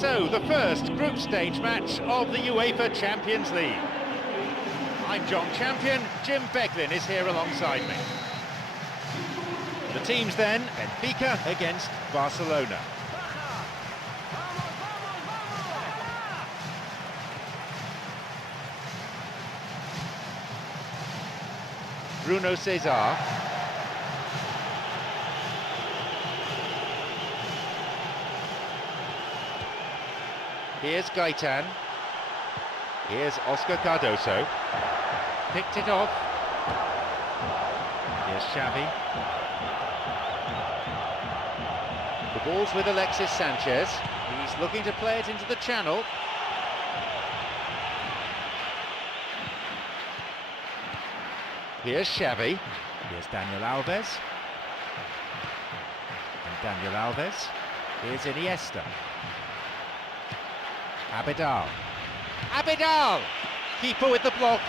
So, the first group stage match of the UEFA Champions League. I'm John Champion, Jim Beglin is here alongside me. The teams then, Benfica against Barcelona. Bruno César. Here's Gaetan. Here's Oscar Cardoso. Picked it off. Here's Xavi. The ball's with Alexis Sanchez. He's looking to play it into the channel. Here's Xavi. Here's Daniel Alves. And Daniel Alves. Here's Iniesta. Abidal. Abidal! Keeper with the block.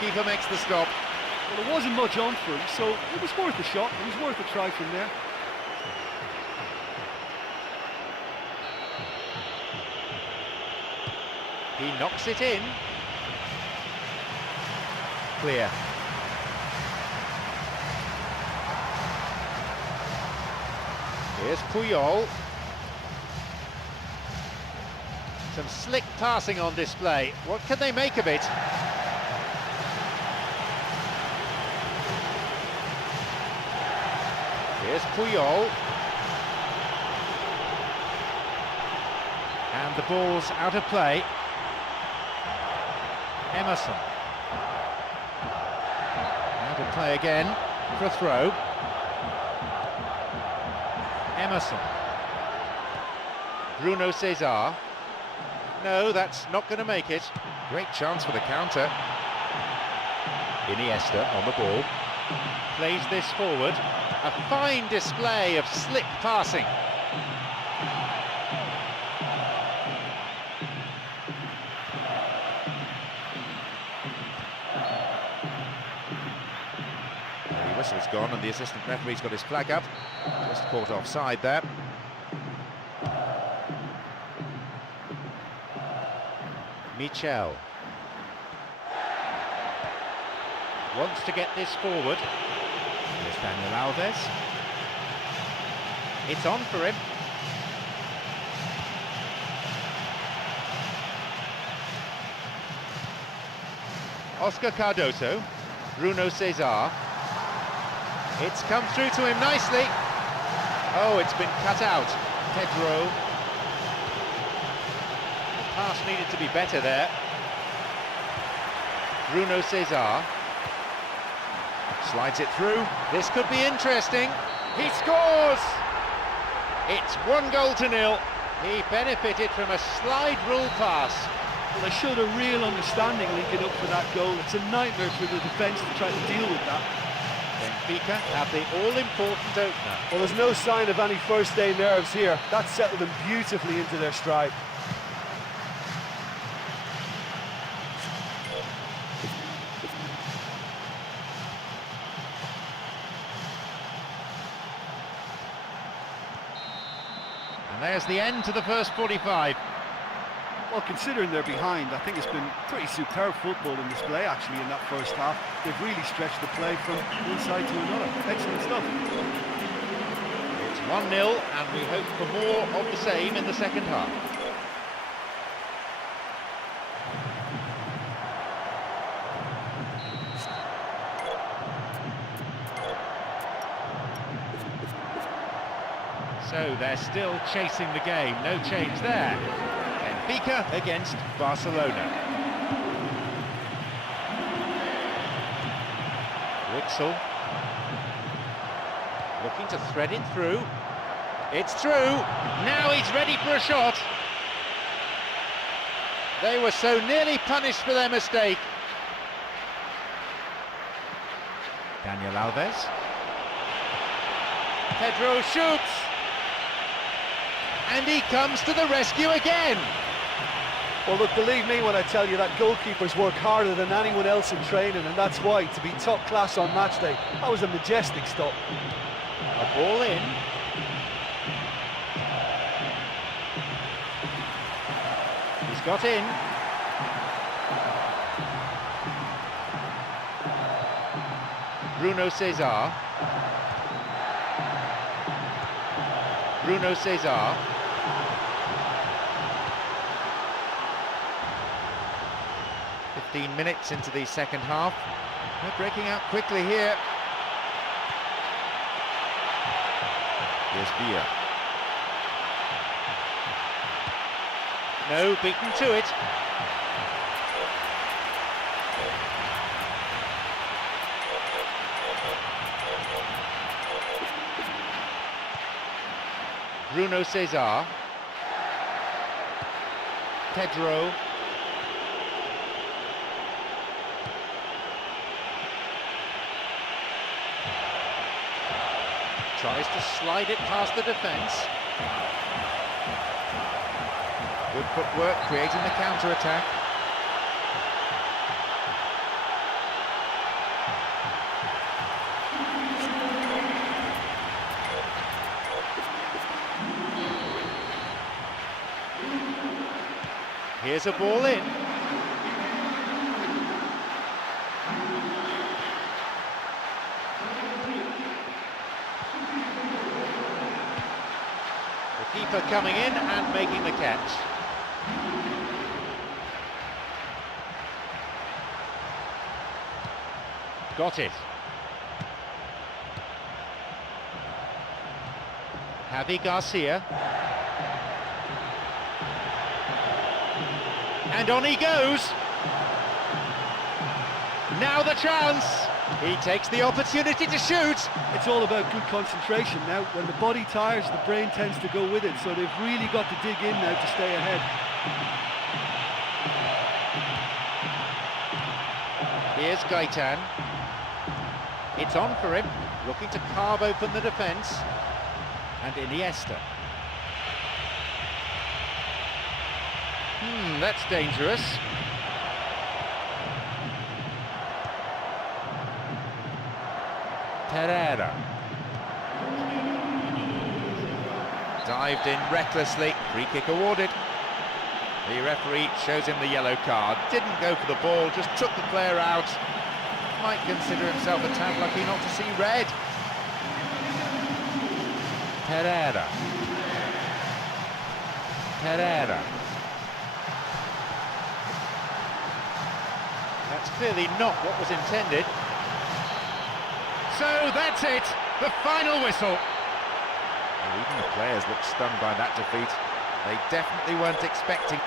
Keeper makes the stop. Well, there wasn't much on for him, so it was worth a shot. It was worth a try from there. He knocks it in. Clear. Here's Puyol. Some slick passing on display. What can they make of it? Here's Puyol. And the ball's out of play. Emerson. Out of play again for a throw. Emerson. Bruno César. No, that's not going to make it. Great chance for the counter. Iniesta on the ball. Plays this forward. A fine display of slick passing. The whistle's gone and the assistant referee's got his flag up. Just caught offside there. Michel wants to get this forward. Here's Daniel Alves. It's on for him. Oscar Cardoso. Bruno César. It's come through to him nicely. Oh, it's been cut out. Pedro. Pass needed to be better there. Bruno César slides it through. This could be interesting. He scores! It's 1-0. He benefited from a slide rule pass. Well, they showed a real understanding linking up for that goal. It's a nightmare for the defence to try to deal with that. Benfica have the all-important opener. Well, there's no sign of any first-day nerves here. That settled them beautifully into their stride. And there's the end to the first 45. Well, considering they're behind, I think it's been pretty superb football in display, actually, in that first half. They've really stretched the play from one side to another. Excellent stuff. It's 1-0, and we hope for more of the same in the second half. So they're still chasing the game, no change there. Benfica against Barcelona. Witsel looking to thread it through. It's through. Now he's ready for a shot. They were so nearly punished for their mistake. Daniel Alves. Pedro shoots. And he comes to the rescue again. Well, look, believe me when I tell you that goalkeepers work harder than anyone else in training, and that's why, to be top class on match day, that was a majestic stop. A ball in. He's got in. Bruno César. Bruno César. Minutes into the second half. They're breaking out quickly here. Here's Villa. No, beaten to it. Bruno César. Pedro. Tries to slide it past the defence. Good footwork, creating the counter-attack. Here's a ball in. Keeper coming in and making the catch. Got it. Javi Garcia. And on he goes. Now the chance. He takes the opportunity to shoot. It's all about good concentration now. When the body tires, the brain tends to go with it, so they've really got to dig in now to stay ahead. Here's Gaitan. It's on for him, looking to carve open the defence. And Iniesta. That's dangerous. Pereira. Dived in recklessly, free kick awarded. The referee shows him the yellow card. Didn't go for the ball, just took the player out. Might consider himself a tad lucky not to see red. Pereira. Pereira. That's clearly not what was intended. So that's it, the final whistle. Well, even the players looked stunned by that defeat. They definitely weren't expecting.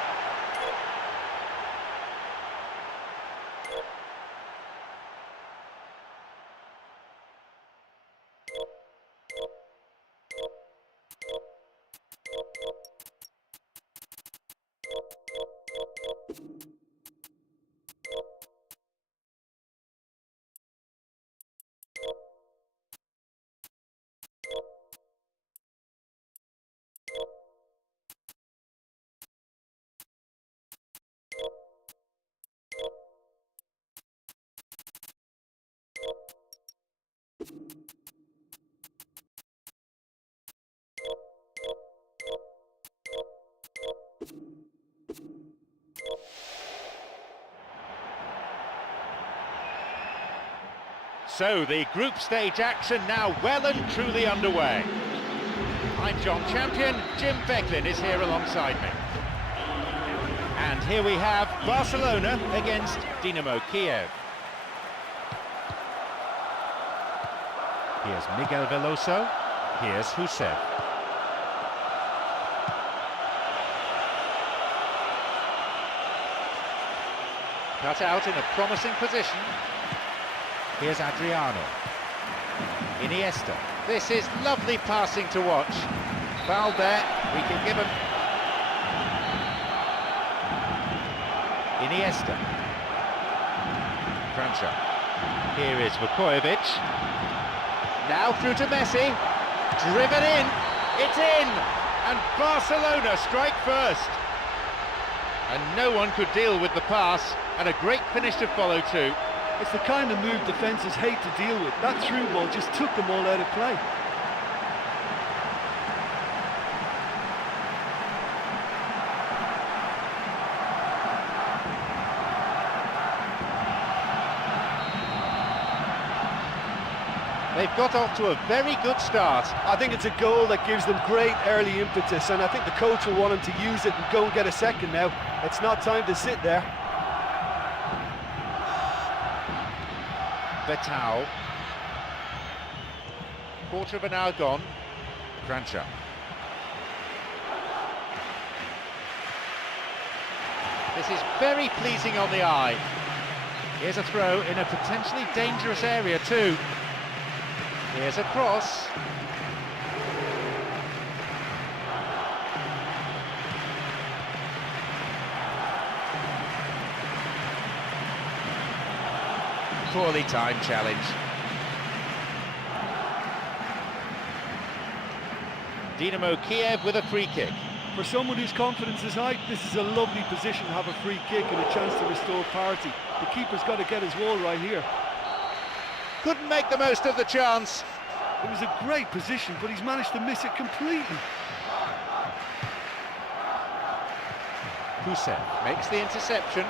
So the group stage action now well and truly underway. I'm John Champion, Jim Becklin is here alongside me. And here we have Barcelona against Dinamo Kiev. Here's Miguel Veloso, here's Husev. Cut out in a promising position. Here's Adriano. Iniesta. This is lovely passing to watch. Foul there, we can give him. Iniesta. França. Here is Vukovic. Now through to Messi. Driven in. It's in. And Barcelona strike first. And no one could deal with the pass. And a great finish to follow too. It's the kind of move defences hate to deal with. That through ball just took them all out of play. They've got off to a very good start. I think it's a goal that gives them great early impetus, and I think the coach will want them to use it and go and get a second now. It's not time to sit there. Betao. Quarter of an hour gone. França. This is very pleasing on the eye. Here's a throw in a potentially dangerous area too. Here's a cross. Poorly timed challenge. Dynamo Kiev with a free kick. For someone whose confidence is high, this is a lovely position to have a free kick and a chance to restore parity. The keeper's got to get his wall right here. Couldn't make the most of the chance. It was a great position, but he's managed to miss it completely. Kusev makes the interception.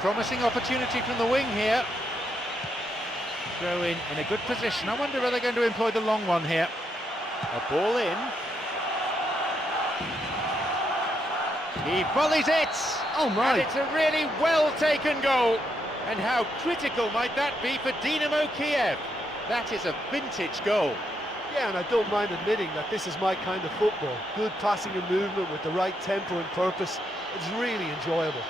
Promising opportunity from the wing here. Throw in a good position. I wonder if they're going to employ the long one here. A ball in. He volleys it! Oh my! And it's a really well-taken goal. And how critical might that be for Dynamo Kiev? That is a vintage goal. Yeah, and I don't mind admitting that this is my kind of football. Good passing and movement with the right tempo and purpose. It's really enjoyable.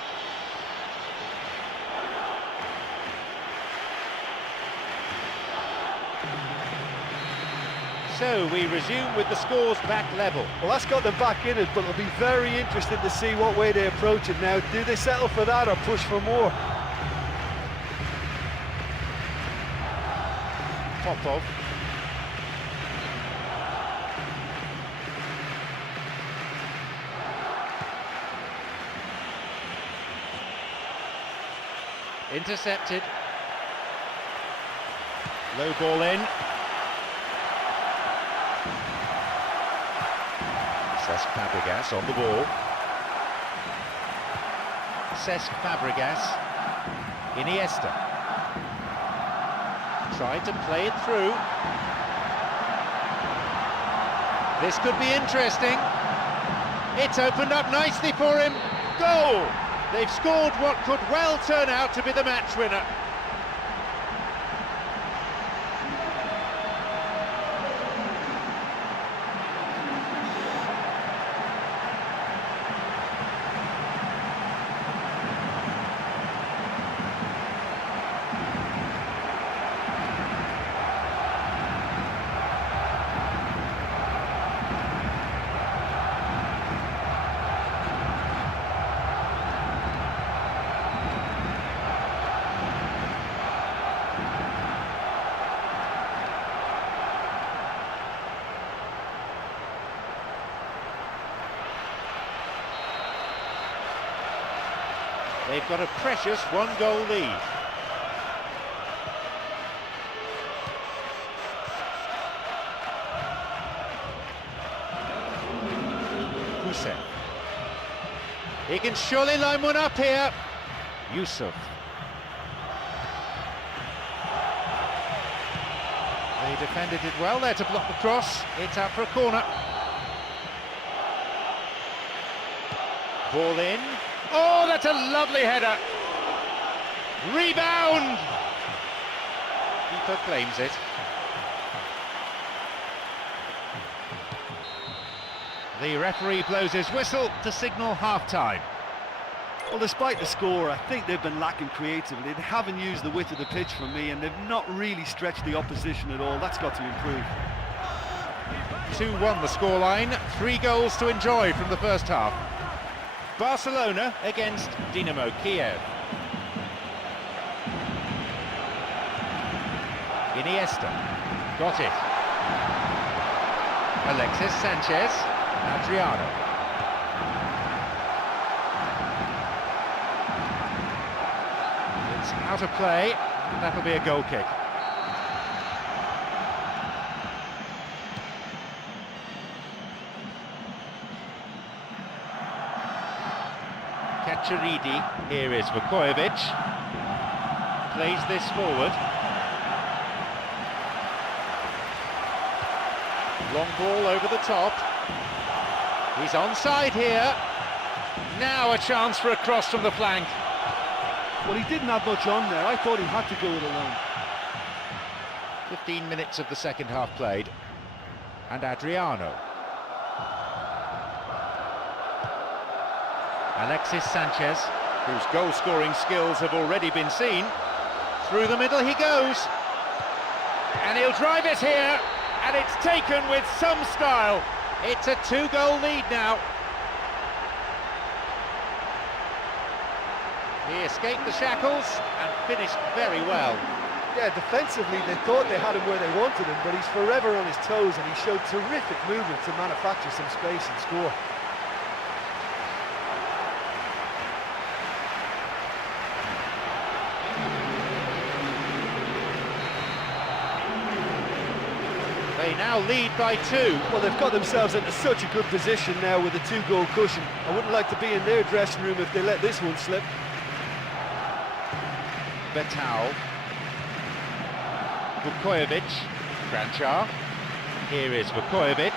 So we resume with the scores back level. Well, that's got them back in it, but it'll be very interesting to see what way they approach it now. Do they settle for that or push for more? Popov. Intercepted. Low ball in. Cesc Fabregas on the ball. Cesc Fabregas. Iniesta. Tried to play it through. This could be interesting. It's opened up nicely for him. Goal! They've scored what could well turn out to be the match winner. They've got a precious one-goal lead. Kusev. He can surely line one up here. Yusuf. They defended it well there to block the cross. It's out for a corner. Ball in. Oh, that's a lovely header. Rebound! Keeper claims it. The referee blows his whistle to signal half-time. Well, despite the score, I think they've been lacking creatively. They haven't used the width of the pitch for me, and they've not really stretched the opposition at all. That's got to improve. 2-1 the scoreline. 3 goals to enjoy from the first half. Barcelona against Dynamo Kiev. Iniesta, got it. Alexis Sanchez, Adriano. It's out of play, and that'll be a goal kick. Kaczoridi, here is Vukovic, plays this forward. Long ball over the top. He's onside here. Now a chance for a cross from the flank. Well, he didn't have much on there. I thought he had to go it alone. 15 minutes of the second half played. And Adriano. Alexis Sanchez, whose goal-scoring skills have already been seen. Through the middle he goes. And he'll drive it here. And it's taken with some style. It's a 2-goal lead now. He escaped the shackles and finished very well. Yeah, defensively they thought they had him where they wanted him, but he's forever on his toes and he showed terrific movement to manufacture some space and score. They now lead by 2. Well, they've got themselves into such a good position now with a 2-goal cushion. I wouldn't like to be in their dressing room if they let this one slip. Betao. Vukovic. Kranjčar. Here is Vukovic.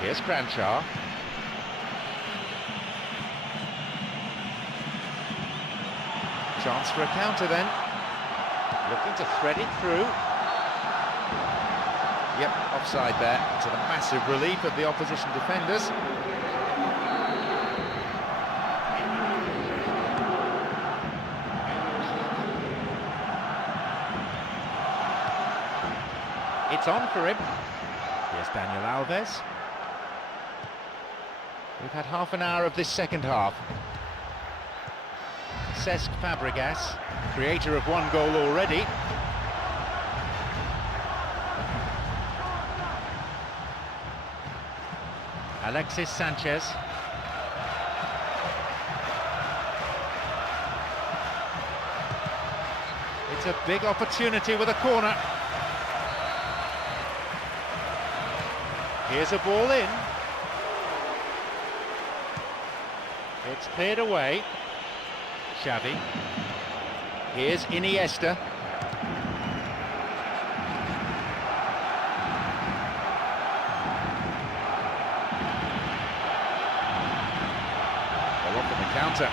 Here's Kranjčar. Chance for a counter then. Looking to thread it through. Yep, offside there, to the massive relief of the opposition defenders. It's on for him. Here's Daniel Alves. We've had half an hour of this second half. Cesc Fabregas, creator of 1 goal already. Alexis Sanchez. It's a big opportunity with a corner. Here's a ball in. It's cleared away. Xavi. Here's Iniesta. Counter.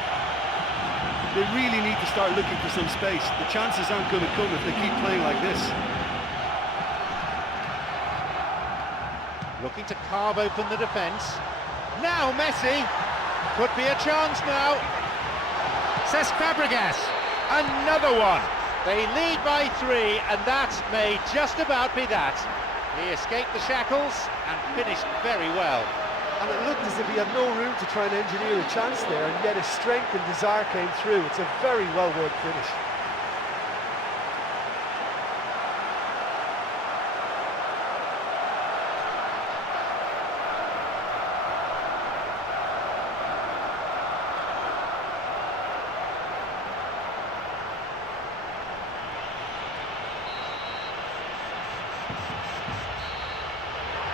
They really need to start looking for some space. The chances aren't going to come if they keep playing like this. Looking to carve open the defence. Now Messi. Could be a chance now. Cesc Fabregas. Another one. They lead by 3, and that may just about be that. He escaped the shackles and finished very well. And it looked as if he had no room to try and engineer a chance there, and yet his strength and desire came through. It's a very well-worked finish.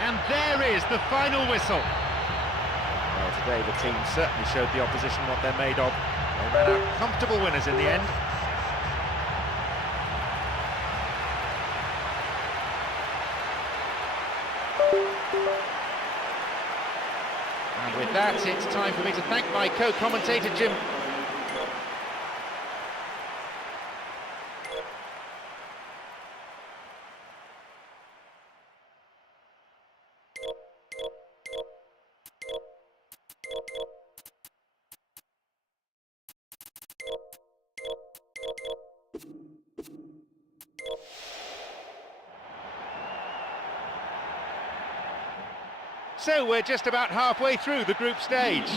And there is the final whistle. Well, today the team certainly showed the opposition what they're made of. They ran out comfortable winners in the end. And with that, it's time for me to thank my co-commentator Jim. So we're just about halfway through the group stage.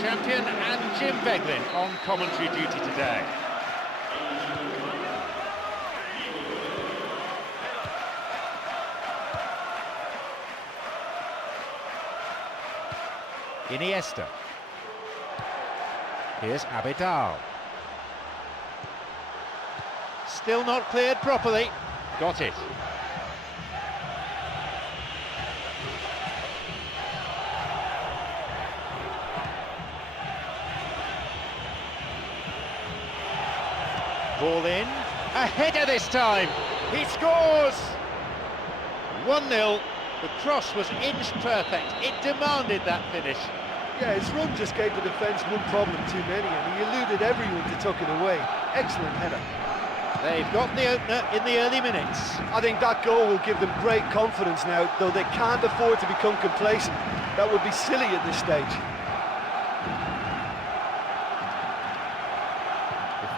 Champion, and Jim Beglin on commentary duty today. Iniesta. Here's Abidal. Still not cleared properly. Got it. Ball in. A header this time. He scores! 1-0. The cross was inch perfect. It demanded that finish. Yeah, his run just gave the defence one problem too many, and he eluded everyone to tuck it away. Excellent header. They've got the opener in the early minutes. I think that goal will give them great confidence now, though they can't afford to become complacent. That would be silly at this stage.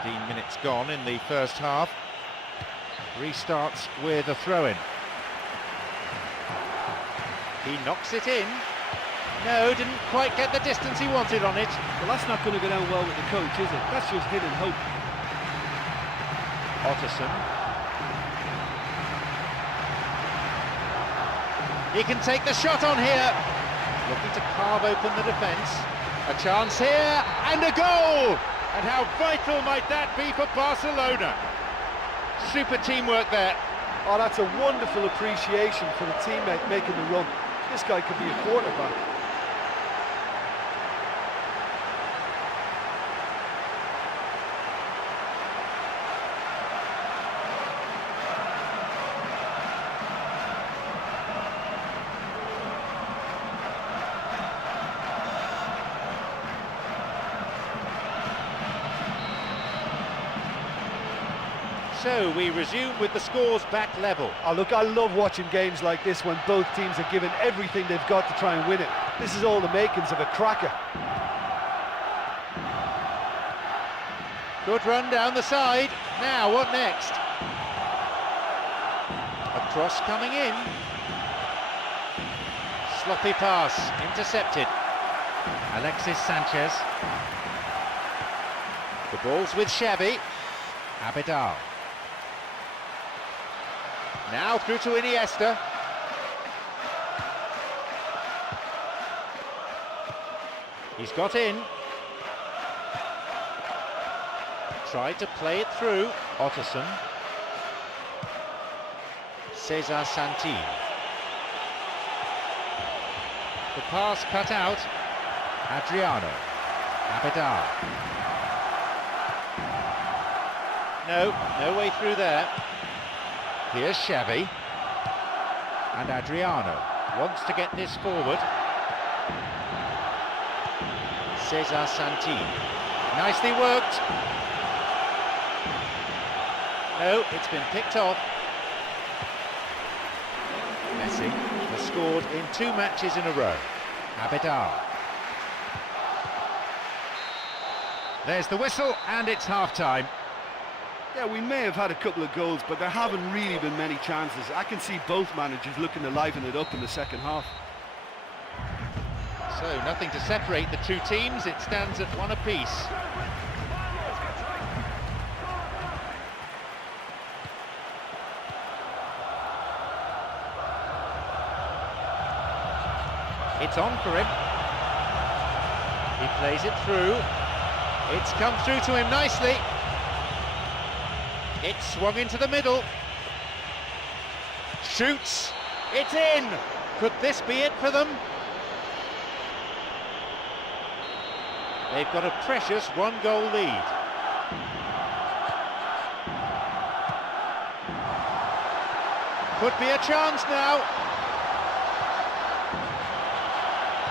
15 minutes gone in the first half. Restarts with a throw-in. He knocks it in. No, didn't quite get the distance he wanted on it. Well, that's not going to go down well with the coach, is it? That's just hit and hope. Otterson. He can take the shot on here. Looking to carve open the defence. A chance here, and a goal! And how vital might that be for Barcelona? Super teamwork there. Oh, that's a wonderful appreciation for the teammate making the run. This guy could be a quarterback. So we resume with the scores back level. Oh, look, I love watching games like this when both teams are given everything they've got to try and win it. This is all the makings of a cracker. Good run down the side. Now, what next? A cross coming in. Sloppy pass, intercepted. Alexis Sanchez. The ball's with Xavi. Abidal. Now through to Iniesta. He's got in. Tried to play it through. Otterson. Cesar Santin. The pass cut out. Adriano. Abidal. No way through there. Here's Xavi. And Adriano wants to get this forward. Cesar Santin. Nicely worked. No, it's been picked off. Messi has scored in 2 matches in a row. Abidal. There's the whistle, and it's half-time. Yeah, we may have had a couple of goals, but there haven't really been many chances. I can see both managers looking to liven it up in the second half. So nothing to separate the two teams. It stands at 1 apiece. It's on for him. He plays it through. It's come through to him nicely. It's swung into the middle. Shoots. It's in. Could this be it for them? They've got a precious 1-goal lead. Could be a chance now.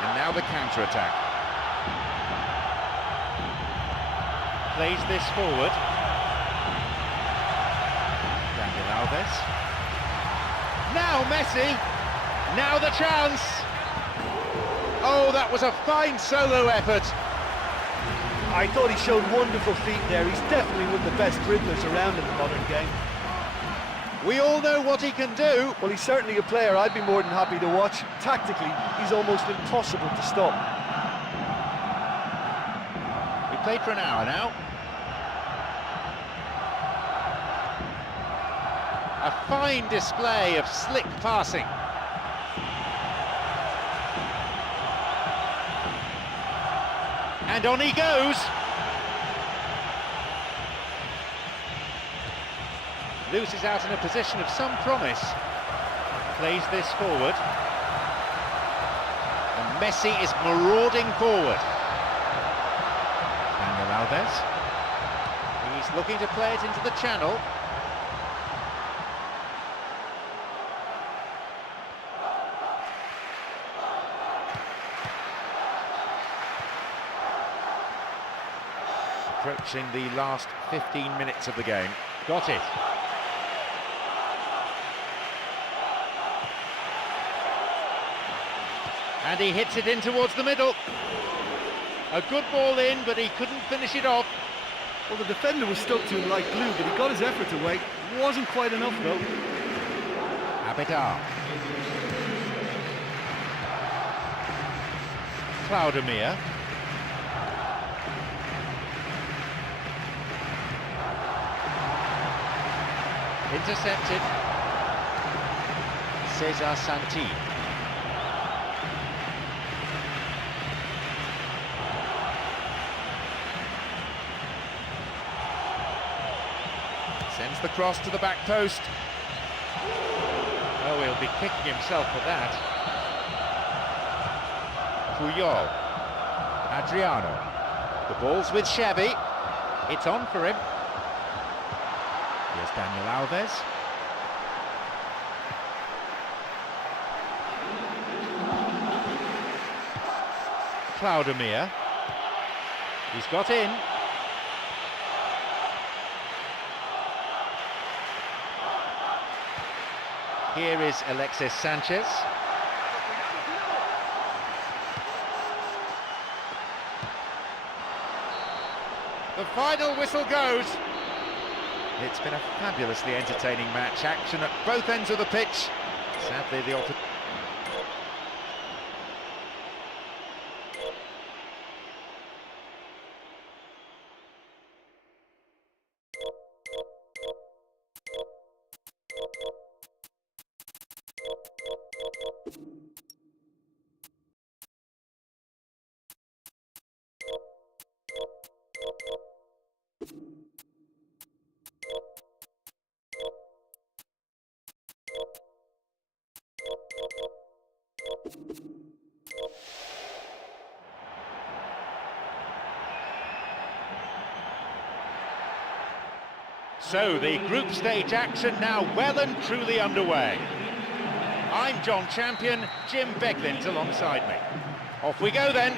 And now the counter-attack. Plays this forward. Alves. Now Messi. Now the chance. Oh, that was a fine solo effort. I thought he showed wonderful feet there. He's definitely one of the best dribblers around in the modern game. We all know what he can do. Well, he's certainly a player I'd be more than happy to watch. Tactically, he's almost impossible to stop. played for an hour now. A fine display of slick passing. And on he goes. Loses out in a position of some promise. Plays this forward. And Messi is marauding forward. Daniel Alves. He's looking to play it into the channel. Approaching the last 15 minutes of the game. Got it. And he hits it in towards the middle. A good ball in, but he couldn't finish it off. Well, the defender was stuck to him like glue, but he got his effort away. Wasn't quite enough, though. Abidal. Cloudemir. Intercepted. Cesar Santi. Sends the cross to the back post. Oh, he'll be kicking himself for that. Puyol. Adriano. The ball's with Xavi. It's on for him. Here's Daniel Alves. Cloudemir. He's got in. Here is Alexis Sanchez. The final whistle goes. It's been a fabulously entertaining match. Action at both ends of the pitch. Sadly, the alter... So the group stage action now well and truly underway. I'm John Champion, Jim Beglin's alongside me. Off we go then.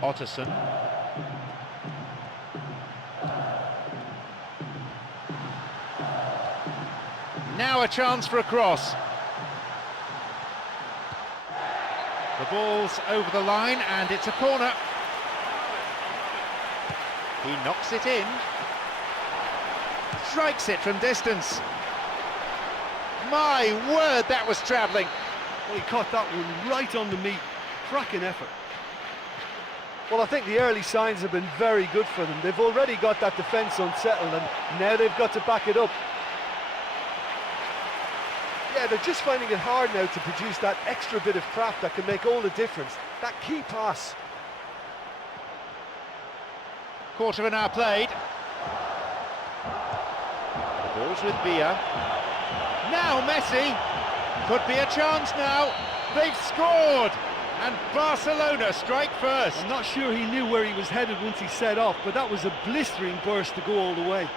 Otterson. Now a chance for a cross. The ball's over the line and it's a corner. He knocks it in. Strikes it from distance. My word, that was travelling. Well, he caught that one right on the meat. Cracking effort. Well, I think the early signs have been very good for them. They've already got that defence unsettled and now they've got to back it up. Yeah, they're just finding it hard now to produce that extra bit of craft that can make all the difference. That key pass. Quarter of an hour played. The ball's with Villa. Now Messi. Could be a chance now. They've scored. And Barcelona strike first. I'm not sure he knew where he was headed once he set off, but that was a blistering burst to go all the way.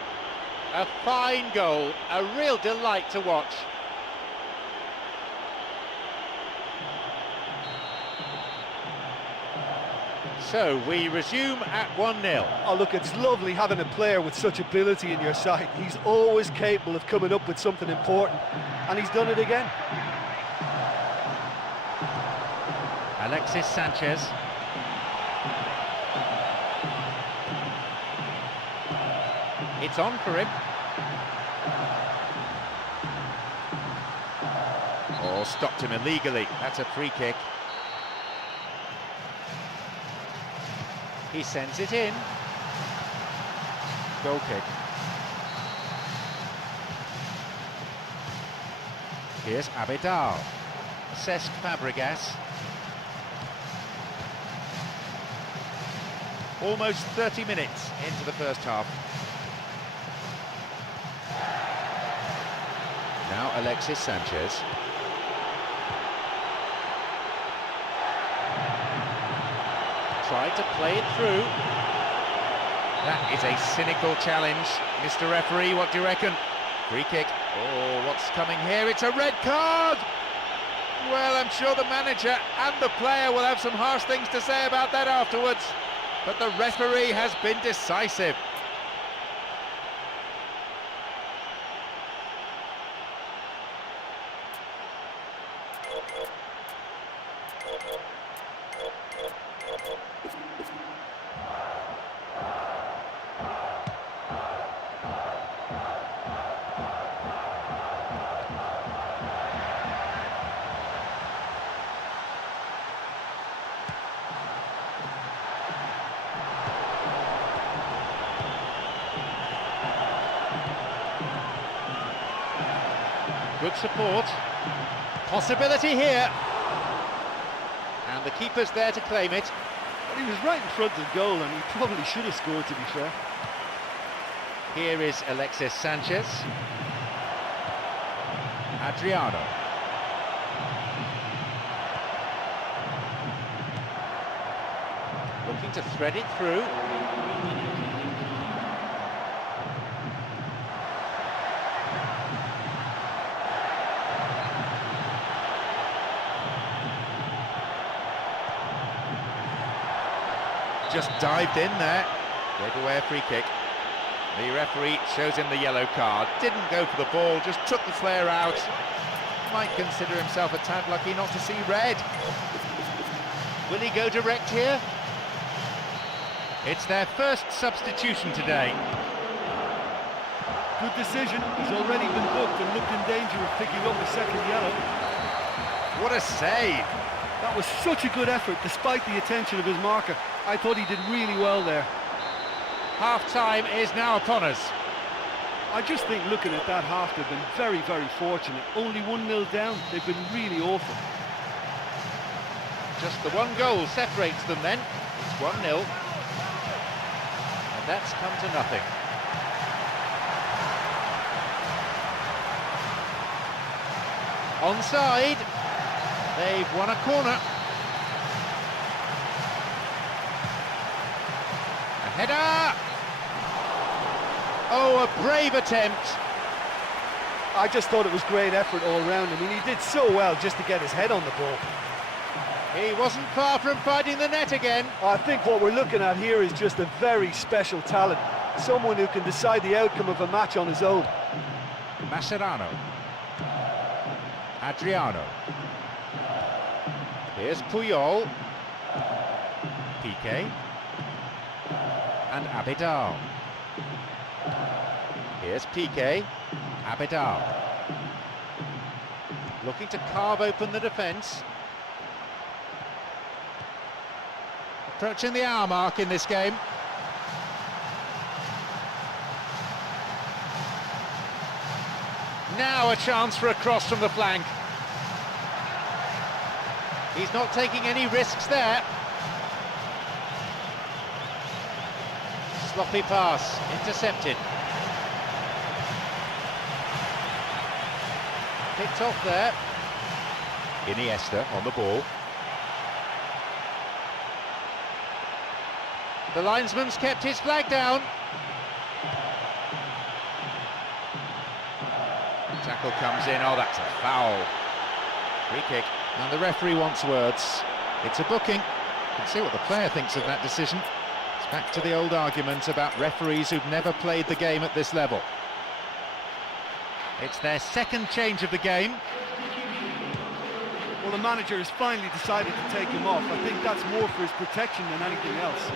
A fine goal. A real delight to watch. So we resume at 1-0. Oh, look, it's lovely having a player with such ability in your side. He's always capable of coming up with something important, and he's done it again. Alexis Sanchez. It's on for him. Oh, stopped him illegally. That's a free kick. He sends it in. Goal kick. Here's Abidal. Cesc Fabregas. Almost 30 minutes into the first half. Now Alexis Sanchez. Tried to play it through. That is a cynical challenge. Mr. Referee, what do you reckon? Free kick. Oh, what's coming here? It's a red card! Well, I'm sure the manager and the player will have some harsh things to say about that afterwards. But the referee has been decisive. Good support. Possibility here. And the keeper's there to claim it. He was right in front of the goal and he probably should have scored, to be fair. Here is Alexis Sanchez. Adriano. Looking to thread it through. Just dived in there, gave away a free kick. The referee shows him the yellow card, didn't go for the ball, just took the flare out. Might consider himself a tad lucky not to see red. Will he go direct here? It's their first substitution today. Good decision, he's already been booked and looked in danger of picking up a second yellow. What a save! That was such a good effort, despite the attention of his marker. I thought he did really well there. Half-time is now upon us. I just think looking at that half, they've been very, very fortunate. Only 1-0 down, they've been really awful. Just the one goal separates them then. It's 1-0. And that's come to nothing. Onside. They've won a corner. A header! Oh, a brave attempt. I just thought it was great effort all round. I mean, he did so well just to get his head on the ball. He wasn't far from finding the net again. I think what we're looking at here is just a very special talent. Someone who can decide the outcome of a match on his own. Mascherano. Adriano. Here's Puyol. Piqué. And Abidal. Here's Piqué. Abidal. Looking to carve open the defence. Approaching the hour mark in this game. Now a chance for a cross from the flank. He's not taking any risks there. Sloppy pass, intercepted. Picked off there. Iniesta on the ball. The linesman's kept his flag down. Tackle comes in, oh that's a foul. Free kick, and the referee wants words. It's a booking. You can see what the player thinks of that decision. It's back to the old argument about referees who've never played the game at this level. It's their second change of the game. Well, the manager has finally decided to take him off. I think that's more for his protection than anything else.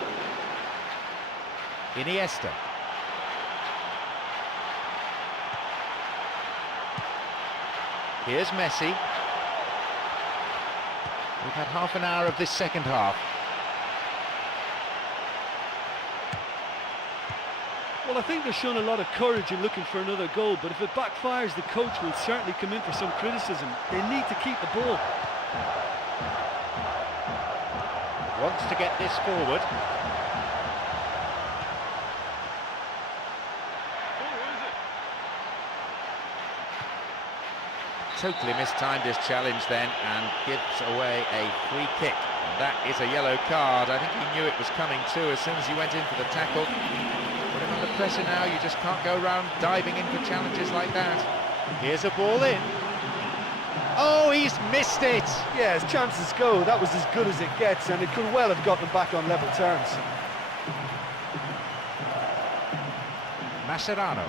Iniesta. Here's Messi. We've had half an hour of this second half. Well, I think they're showing a lot of courage in looking for another goal, but if it backfires, the coach will certainly come in for some criticism. They need to keep the ball. Wants to get this forward. Totally mistimed his challenge then and gives away a free kick. And that is a yellow card. I think he knew it was coming too as soon as he went in for the tackle. Put him under pressure now, you just can't go around diving in for challenges like that. Here's a ball in. Oh, he's missed it! Yeah, as chances go, that was as good as it gets, and it could well have got them back on level terms. Mascherano.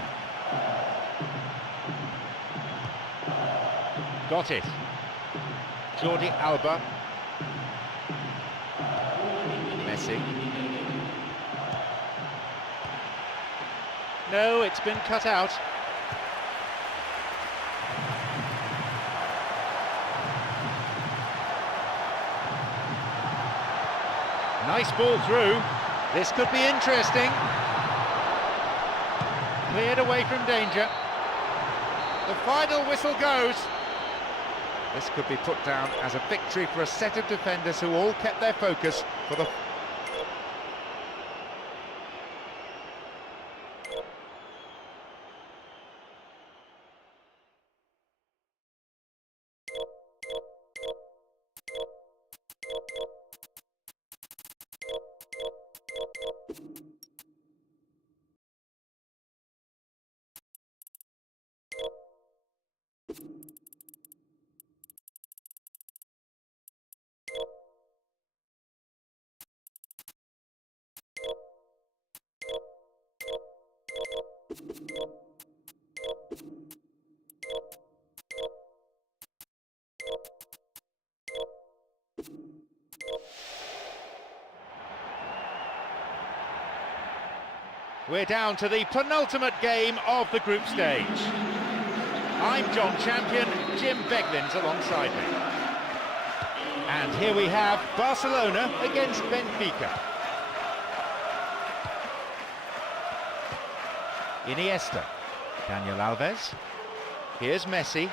Got it. Jordi Alba. Messi. No, it's been cut out. Nice ball through. This could be interesting. Cleared away from danger. The final whistle goes. This could be put down as a victory for a set of defenders who all kept their focus for the... We're down to the penultimate game of the group stage. I'm John Champion, Jim Beglin's alongside me. And here we have Barcelona against Benfica. Iniesta, Daniel Alves. Here's Messi.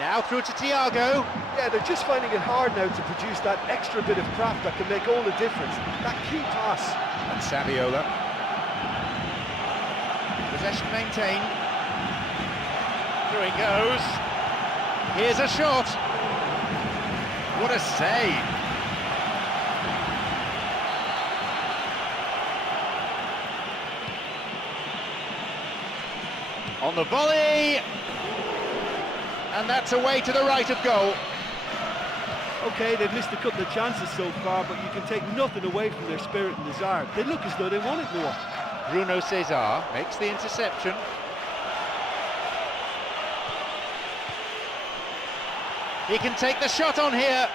Now through to Thiago. Yeah, they're just finding it hard now to produce that extra bit of craft that can make all the difference. That key pass. And Saviola. Possession maintained. Through he goes. Here's a shot. What a save. On the volley. And that's away to the right of goal. Okay, they've missed a couple of chances so far, but you can take nothing away from their spirit and desire. They look as though they want it more. Bruno Cesar makes the interception. He can take the shot on here.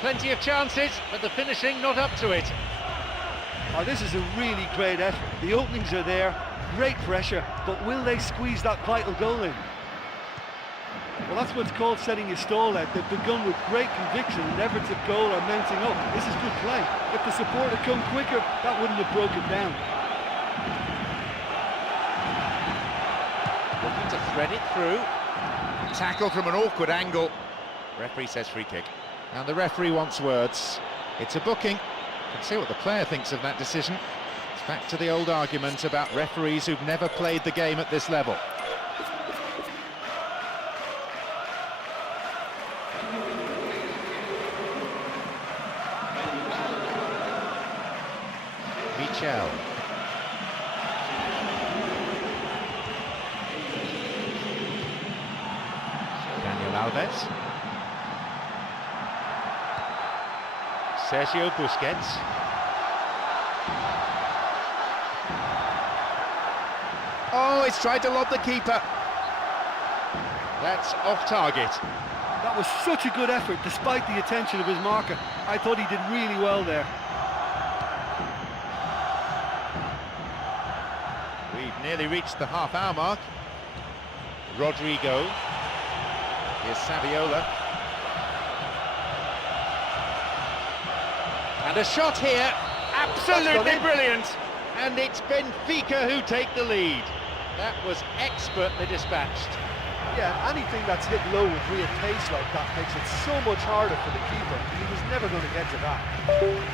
Plenty of chances, but the finishing not up to it. Oh, this is a really great effort. The openings are there, great pressure, but will they squeeze that vital goal in? Well, that's what's called setting your stall out. They've begun with great conviction and efforts at goal are mounting up. This is good play. If the support had come quicker, that wouldn't have broken down. Looking to thread it through. Tackle from an awkward angle. Referee says free kick. And the referee wants words. It's a booking. You can see what the player thinks of that decision. It's back to the old argument about referees who've never played the game at this level. Michel. Daniel Alves. Sergio Busquets. Oh, it's tried to lob the keeper. That's off target. That was such a good effort, despite the attention of his marker. I thought he did really well there. We've nearly reached the half-hour mark. Rodrigo. Here's Saviola. And a shot here, absolutely brilliant! And it's Benfica who take the lead. That was expertly dispatched. Yeah, anything that's hit low with real pace like that makes it so much harder for the keeper. He was never going to get to that.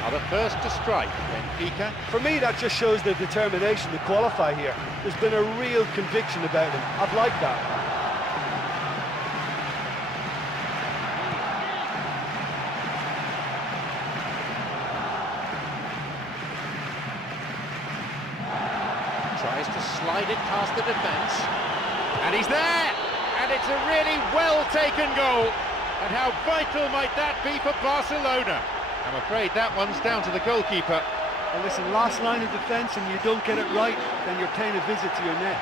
Are the first to strike, Benfica. For me, that just shows the determination to qualify here. There's been a real conviction about him. I've liked that. Tries to slide it past the defence. And he's there! And it's a really well-taken goal. And how vital might that be for Barcelona? I'm afraid that one's down to the goalkeeper. Well, listen, last line of defence and you don't get it right, then you're paying a visit to your net.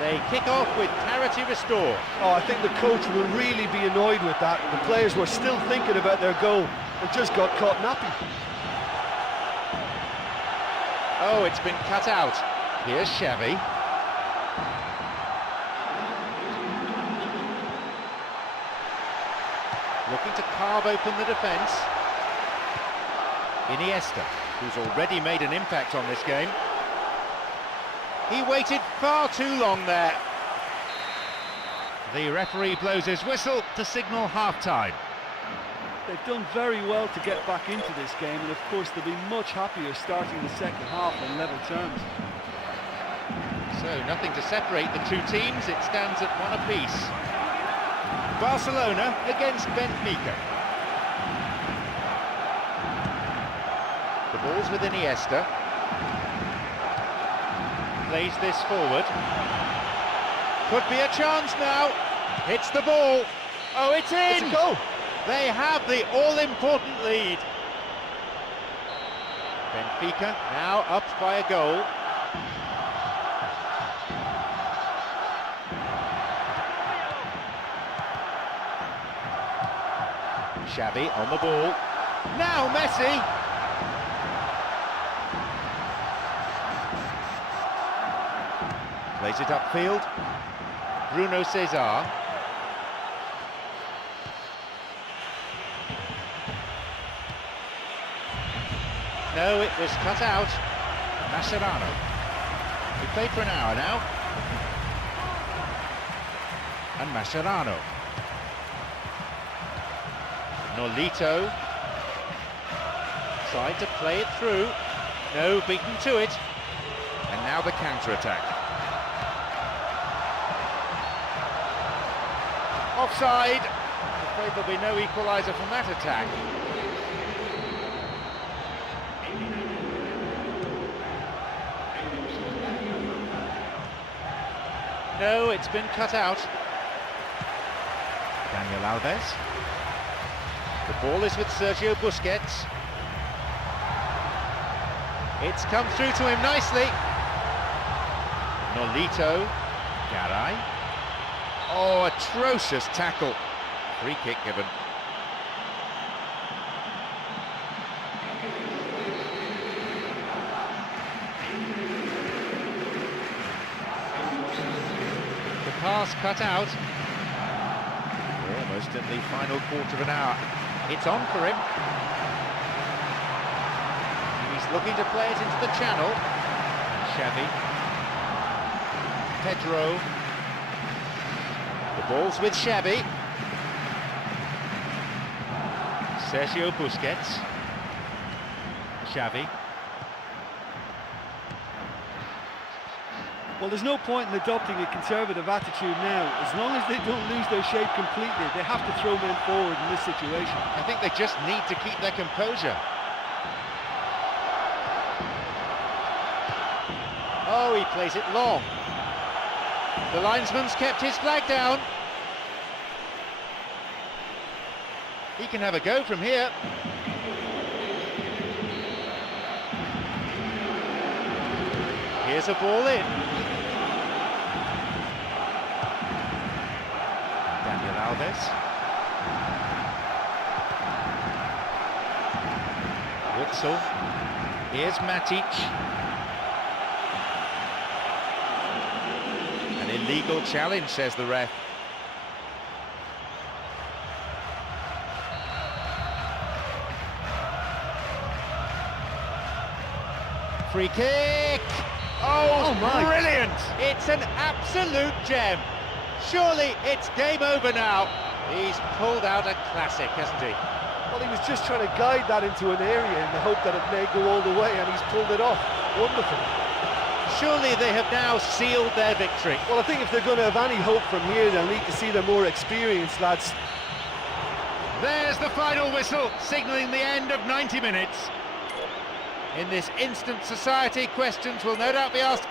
They kick off with clarity restored. Oh, I think the coach will really be annoyed with that. The players were still thinking about their goal and just got caught napping. Oh, it's been cut out. Here's Xavi. Looking to carve open the defence. Iniesta, who's already made an impact on this game. He waited far too long there. The referee blows his whistle to signal half-time. They've done very well to get back into this game, and of course they'll be much happier starting the second half on level terms. So nothing to separate the two teams, it stands at one apiece. Barcelona against Benfica. The ball's with Iniesta. Plays this forward. Could be a chance now. Hits the ball. Oh, it's in! It's a goal. They have the all-important lead. Benfica now up by a goal. Xavi on the ball. Now Messi. Plays it upfield. Bruno Cesar. No, it was cut out. Mascherano. We played for an hour now. And Mascherano. Nolito. Tried to play it through. No, beaten to it. And now the counter-attack. Offside. I'm afraid there'll be no equaliser from that attack. No, it's been cut out. Daniel Alves. The ball is with Sergio Busquets. It's come through to him nicely. Nolito. Garay. Oh, atrocious tackle. Free kick given. The pass cut out. We're almost in the final quarter of an hour. It's on for him. He's looking to play it into the channel. Xavi. Pedro. The ball's with Xavi. Sergio Busquets. Xavi. Well, there's no point in adopting a conservative attitude now. As long as they don't lose their shape completely, they have to throw men forward in this situation. I think they just need to keep their composure. Oh, he plays it long. The linesman's kept his flag down. He can have a go from here. Here's a ball in. Daniel Alves. Witzel. Here's Matic. An illegal challenge, says the ref. Free kick! Oh my. Brilliant! It's an absolute gem. Surely it's game over now. He's pulled out a classic, hasn't he? Well, he was just trying to guide that into an area in the hope that it may go all the way, and he's pulled it off. Wonderful. Surely they have now sealed their victory. Well, I think if they're going to have any hope from here, they'll need to see their more experienced lads. There's the final whistle, signalling the end of 90 minutes. In this instant society, questions will no doubt be asked.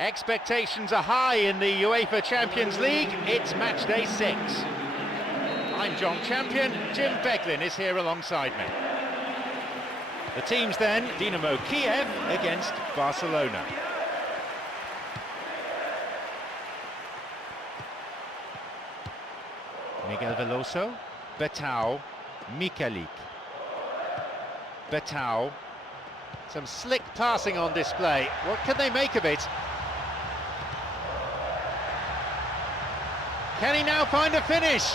Expectations are high in the UEFA Champions League. It's match day 6. I'm John Champion. Jim Beglin is here alongside me. The teams then, Dynamo Kiev against Barcelona. Miguel Veloso, Betao, Mikalik. Betao. Some slick passing on display. What can they make of it? Can he now find a finish?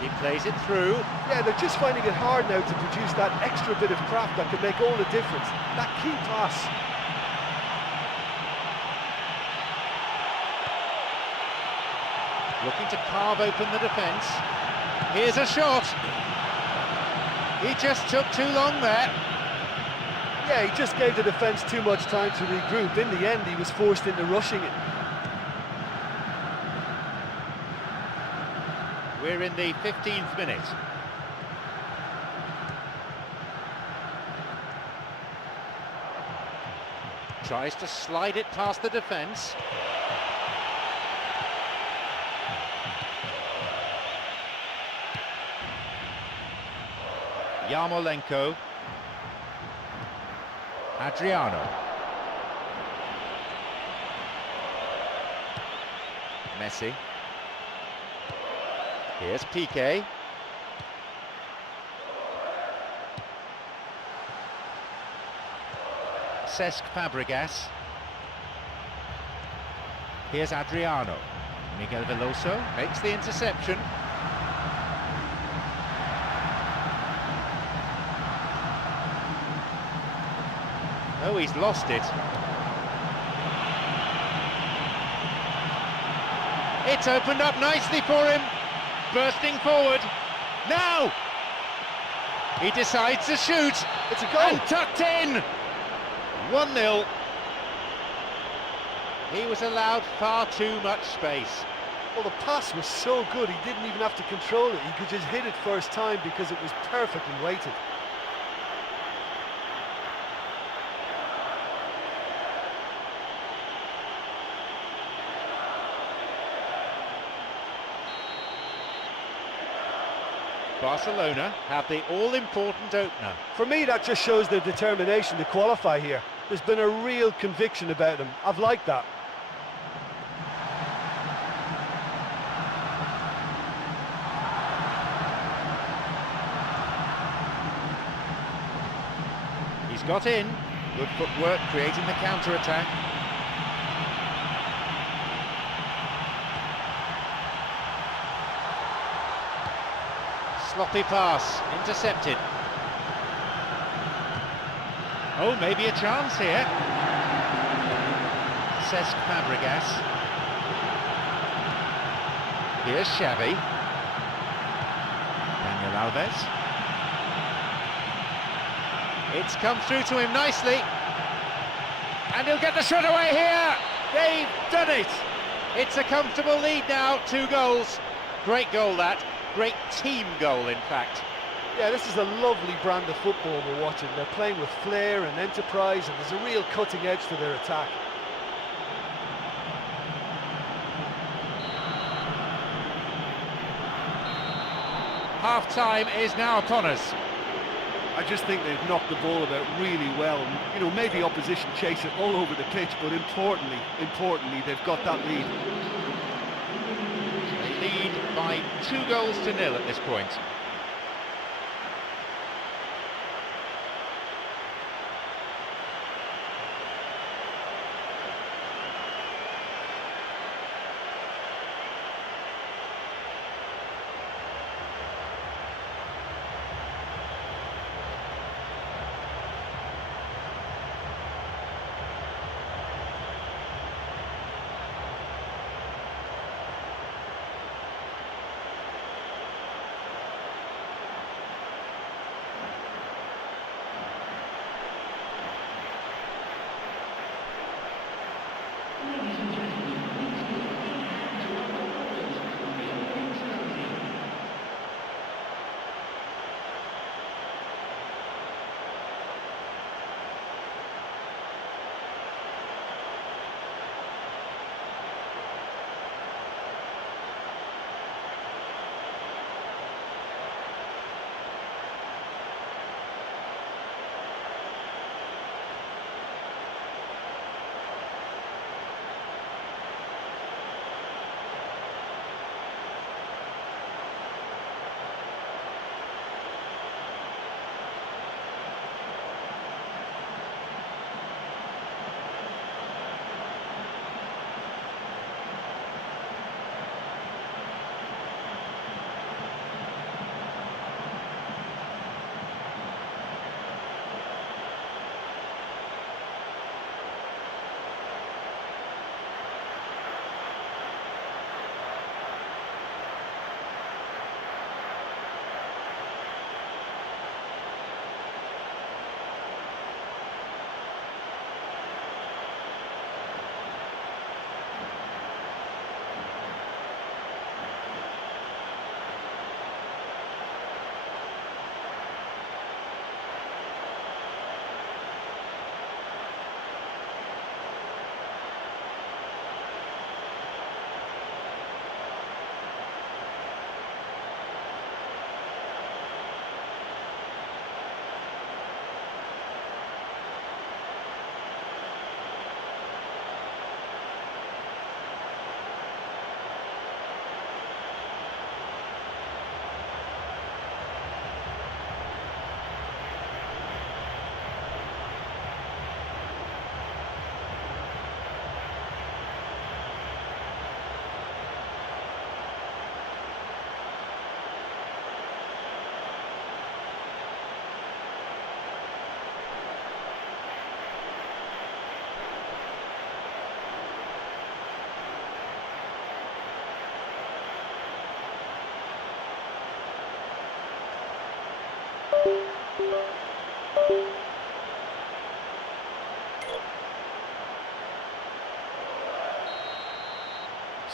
He plays it through. Yeah, they're just finding it hard now to produce that extra bit of craft that can make all the difference. That key pass. Looking to carve open the defence. Here's a shot. He just took too long there. Yeah, he just gave the defence too much time to regroup. In the end, he was forced into rushing it. We're in the 15th minute. Tries to slide it past the defence. Yarmolenko. Adriano. Messi. Here's Piqué. Cesc Fabregas. Here's Adriano. Miguel Veloso makes the interception. Oh, he's lost it. It's opened up nicely for him. Bursting forward. Now! He decides to shoot. It's a goal. And tucked in. 1-0. He was allowed far too much space. Well, the pass was so good, he didn't even have to control it. He could just hit it first time because it was perfectly weighted. Barcelona have the all-important opener. For me, that just shows their determination to qualify here. There's been a real conviction about them. I've liked that. He's got in. Good footwork, creating the counter-attack. Sloppy pass, intercepted. Oh, maybe a chance here. Cesc Fabregas. Here's Xavi. Daniel Alves. It's come through to him nicely. And he'll get the shot away here. They've done it. It's a comfortable lead now, 2 goals. Great goal that. Great team goal, in fact. Yeah, this is a lovely brand of football we're watching. They're playing with flair and enterprise, and there's a real cutting edge to their attack. Half-time is now upon us. I just think they've knocked the ball about really well. You know, maybe opposition chase it all over the pitch, but importantly, they've got that lead. They lead by 2 goals to 0 at this point.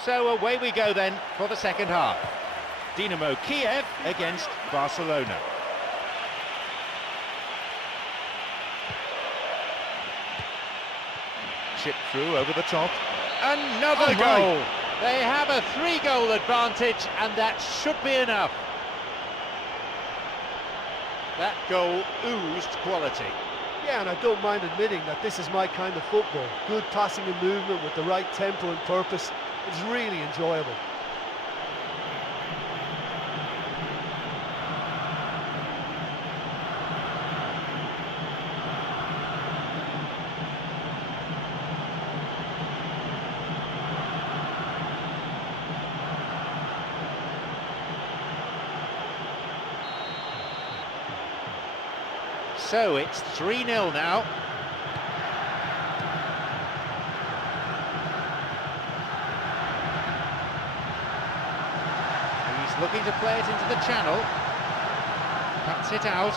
So away we go then for the second half. Dynamo Kiev against Barcelona. Chip through over the top. Another goal! They have a 3-goal advantage, and that should be enough. That goal oozed quality. Yeah, and I don't mind admitting that this is my kind of football. Good passing and movement with the right tempo and purpose. It's really enjoyable. So it's 3-0 now. He's looking to play it into the channel. Cuts it out.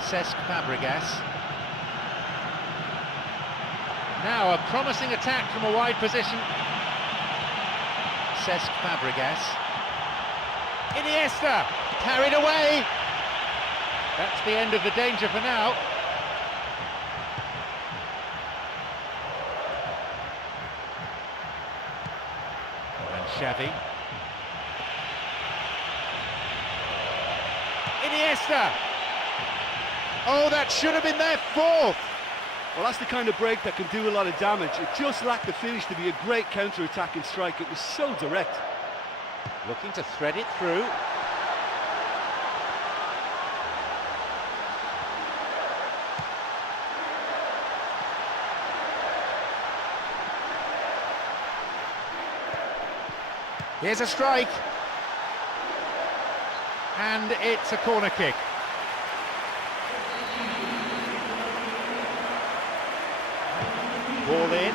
Cesc Fabregas. Now a promising attack from a wide position. Cesc Fabregas. Iniesta, carried away. That's the end of the danger for now. And Xavi. Iniesta! Oh, that should have been their fourth! Well, that's the kind of break that can do a lot of damage. It just lacked the finish to be a great counter-attacking strike. It was so direct. Looking to thread it through. Here's a strike. And it's a corner kick. Ball in.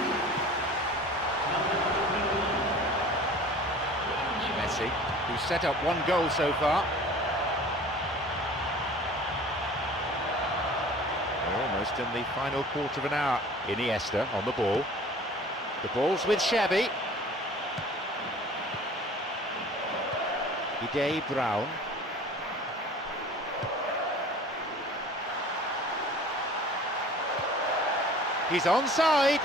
Messi, who's set up one goal so far. We're almost in the final quarter of an hour. Iniesta on the ball. The ball's with Xavi. Ide Brown. He's onside.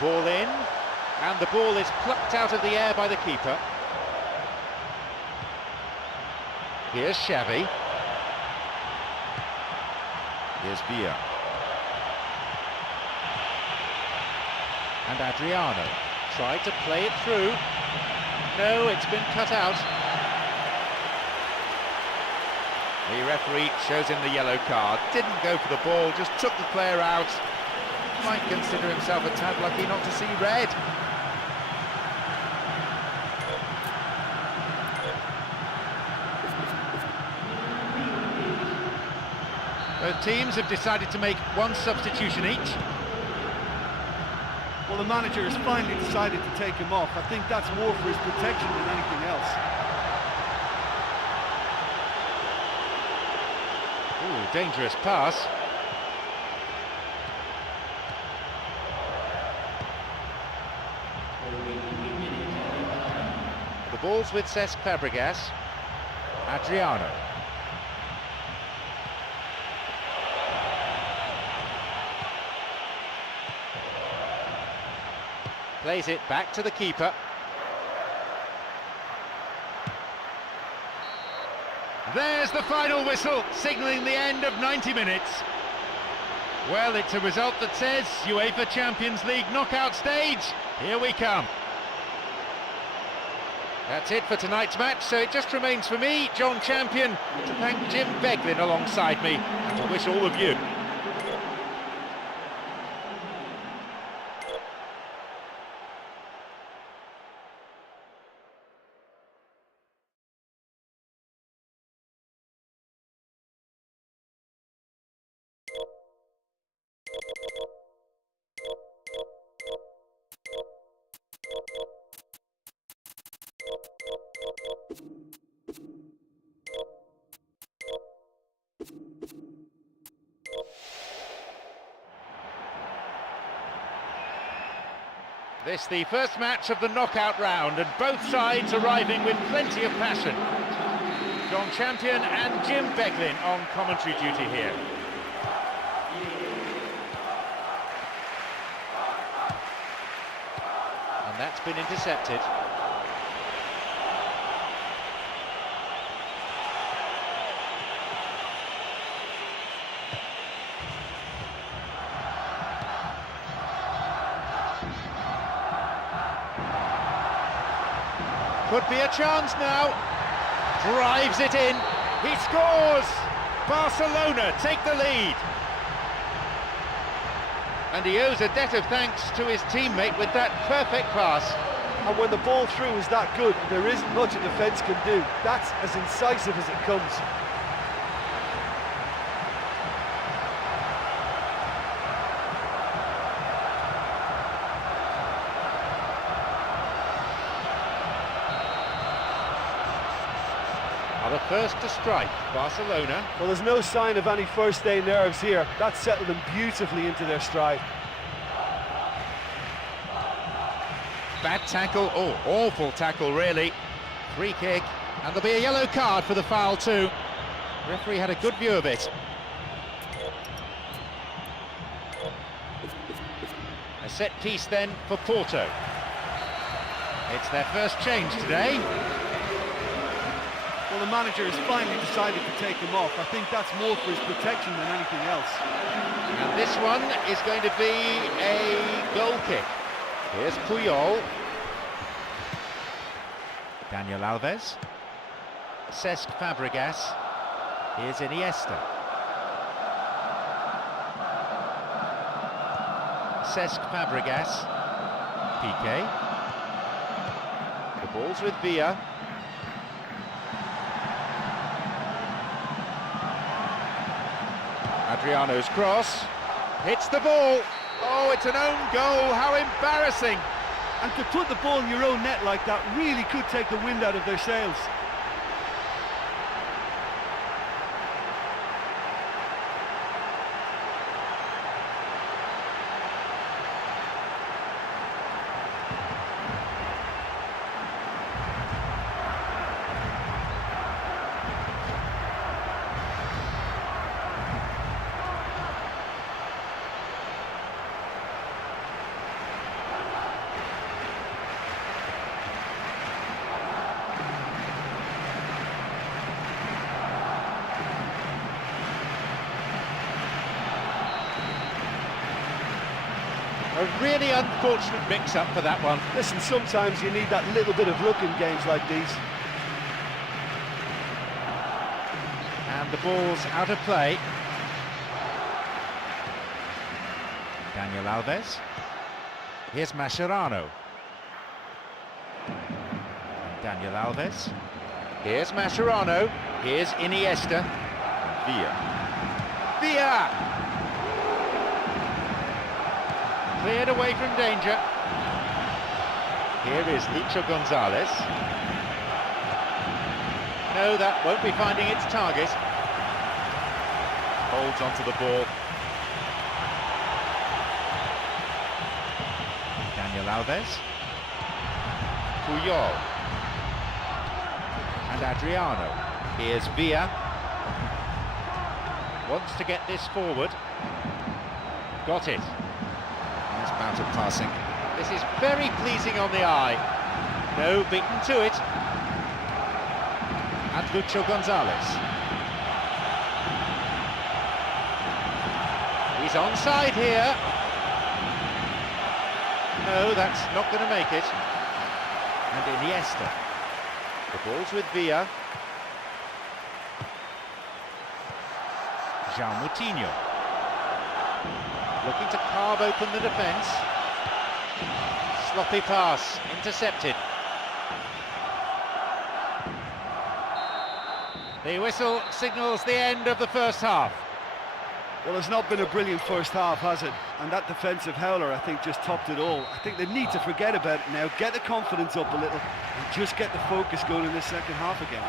Ball in, and the ball is plucked out of the air by the keeper. Here's Xavi. Here's Villa. And Adriano tried to play it through. No, it's been cut out. The referee shows him the yellow card. Didn't go for the ball, just took the player out. Might consider himself a tad lucky not to see red. Both teams have decided to make one substitution each. Well, the manager has finally decided to take him off. I think that's more for his protection than anything else. Ooh, dangerous pass. The ball's with Cesc Fabregas. Adriano. Plays it back to the keeper. There's the final whistle, signalling the end of 90 minutes. Well, it's a result that says UEFA Champions League knockout stage. Here we come. That's it for tonight's match, so it just remains for me, John Champion, to thank Jim Beglin alongside me, and to wish all of you This the first match of the knockout round, and both sides arriving with plenty of passion. John Champion and Jim Beglin on commentary duty here. And that's been intercepted. Could be a chance now. Drives it in. He scores! Barcelona take the lead. And he owes a debt of thanks to his teammate with that perfect pass. And when the ball through is that good, there isn't much a defence can do. That's as incisive as it comes. Are the first to strike, Barcelona. Well, there's no sign of any first-day nerves here. That settled them beautifully into their stride. Bad tackle, oh, awful tackle really. Free kick, and there'll be a yellow card for the foul too. Referee had a good view of it. A set piece then for Porto. It's their first change today. Well, the manager has finally decided to take him off. I think that's more for his protection than anything else. And this one is going to be a goal kick. Here's Puyol. Daniel Alves. Cesc Fabregas. Here's Iniesta. Cesc Fabregas. Piqué. The ball's with Villa. Adriano's cross. Hits the ball. Oh, it's an own goal, how embarrassing. And to put the ball in your own net like that really could take the wind out of their sails. A really unfortunate mix-up for that one. Listen, sometimes you need that little bit of luck in games like these. And the ball's out of play. Daniel Alves. Here's Mascherano. And Daniel Alves. Here's Mascherano. Here's Iniesta. Villa. Villa! Cleared away from danger. Here is Lucho Gonzalez. No, that won't be finding its target. Holds onto the ball. Daniel Alves. Puyol. And Adriano. Here's Villa. Wants to get this forward. Got it. Nice bout of passing. This is very pleasing on the eye. No, beaten to it. And Lucho Gonzalez. He's onside here. No, that's not going to make it. And Iniesta. The ball's with Villa. João Moutinho. Looking to carve open the defence. Sloppy pass, intercepted. The whistle signals the end of the first half. Well, it's not been a brilliant first half, has it? And that defensive howler, I think, just topped it all. I think they need to forget about it now, get the confidence up a little, and just get the focus going in the second half again.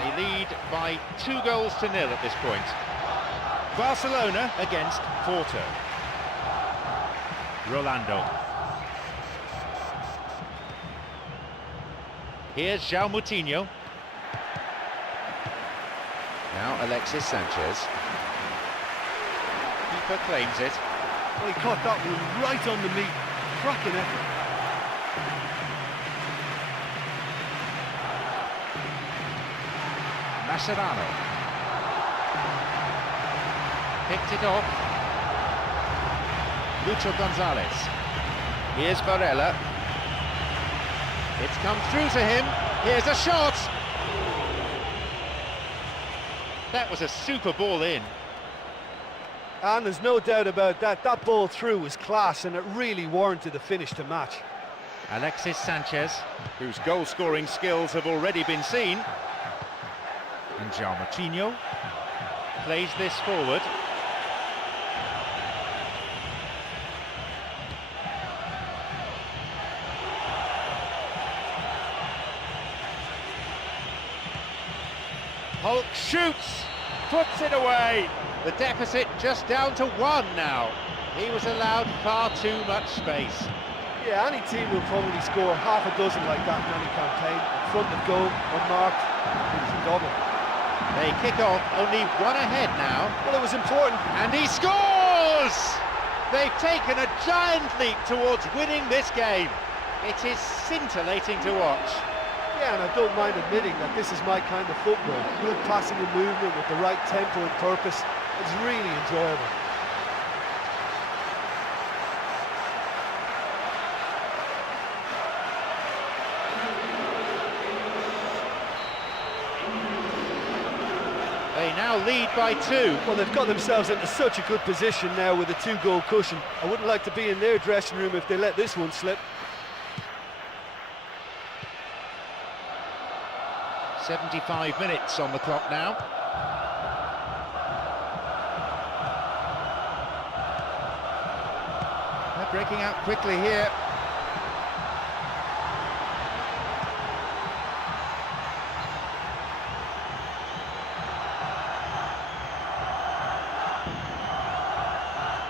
They lead by 2-0 at this point. Barcelona against Porto. Rolando. Here's João Moutinho. Now Alexis Sanchez. Keeper claims it. Well, he caught that one right on the meat. Cracking effort. Mascherano. Picked it off. Lucho Gonzalez. Here's Varela. It's come through to him. Here's a shot. That was a super ball in. And there's no doubt about that. That ball through was class, and it really warranted a finish to match. Alexis Sanchez, whose goal-scoring skills have already been seen. And João Moutinho plays this forward. Hulk shoots, puts it away. The deficit just down to 1 now. He was allowed far too much space. Yeah, any team will probably score half a dozen like that in any campaign. In front of goal, unmarked, it was a double. They kick off, only 1 ahead now. Well, it was important. And he scores! They've taken a giant leap towards winning this game. It is scintillating to watch. Yeah, and I don't mind admitting that this is my kind of football. Good passing and movement with the right tempo and purpose. It's really enjoyable. They now lead by 2. Well, they've got themselves into such a good position now with a 2-goal cushion. I wouldn't like to be in their dressing room if they let this one slip. 75 minutes on the clock now. They're breaking out quickly here.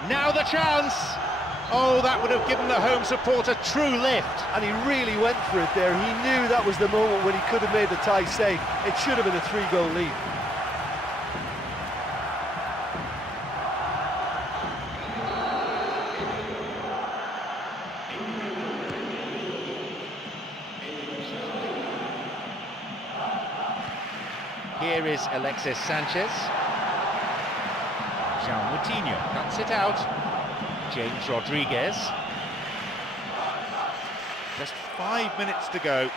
Now the chance! Oh, that would have given the home support a true lift. And he really went for it there. He knew that was the moment when he could have made the tie safe. It should have been a 3-goal lead. Here is Alexis Sanchez. João Moutinho cuts it out. James Rodriguez. Just 5 minutes to go.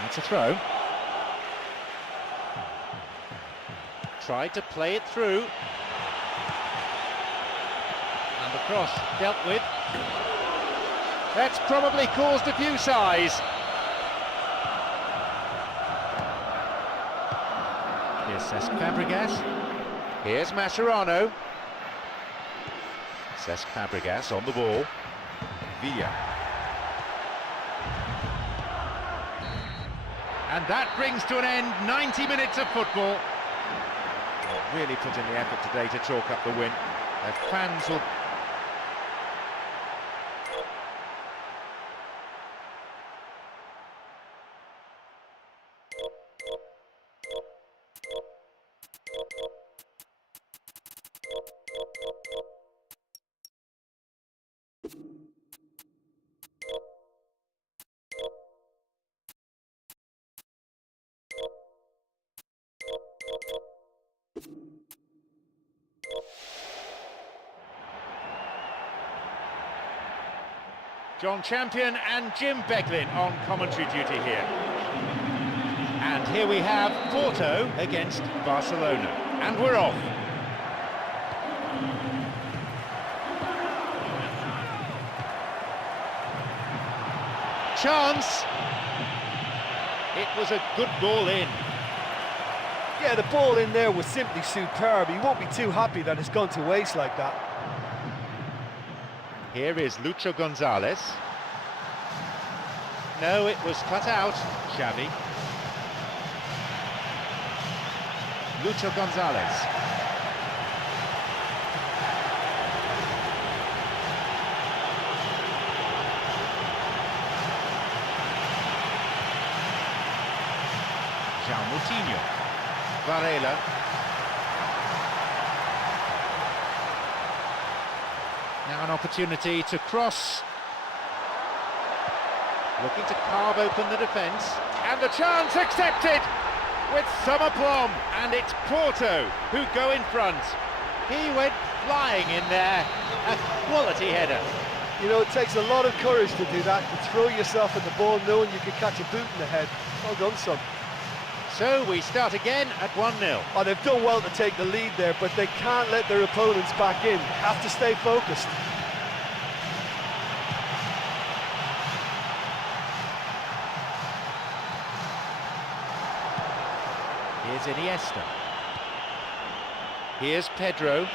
That's a throw. Tried to play it through. And the cross dealt with. That's probably caused a few sighs. Here's Cesc Fabregas. Here's Mascherano. Cesc Fabregas on the ball. Villa. And that brings to an end 90 minutes of football. They've really put in the effort today to chalk up the win. Their fans will... John Champion and Jim Beglin on commentary duty here. And here we have Porto against Barcelona. And we're off. Chance. It was a good ball in. Yeah, the ball in there was simply superb. He won't be too happy that it's gone to waste like that. Here is Lucho Gonzalez. No, it was cut out. Xavi. Lucho Gonzalez. João Moutinho. Varela. Now an opportunity to cross. Looking to carve open the defence. And the chance accepted with some aplomb. And it's Porto who go in front. He went flying in there. A quality header. You know, it takes a lot of courage to do that, to throw yourself at the ball knowing you could catch a boot in the head. Well done, son. So we start again at 1-0. Oh, they've done well to take the lead there, but they can't let their opponents back in. Have to stay focused. Here's Iniesta. Here's Pedro.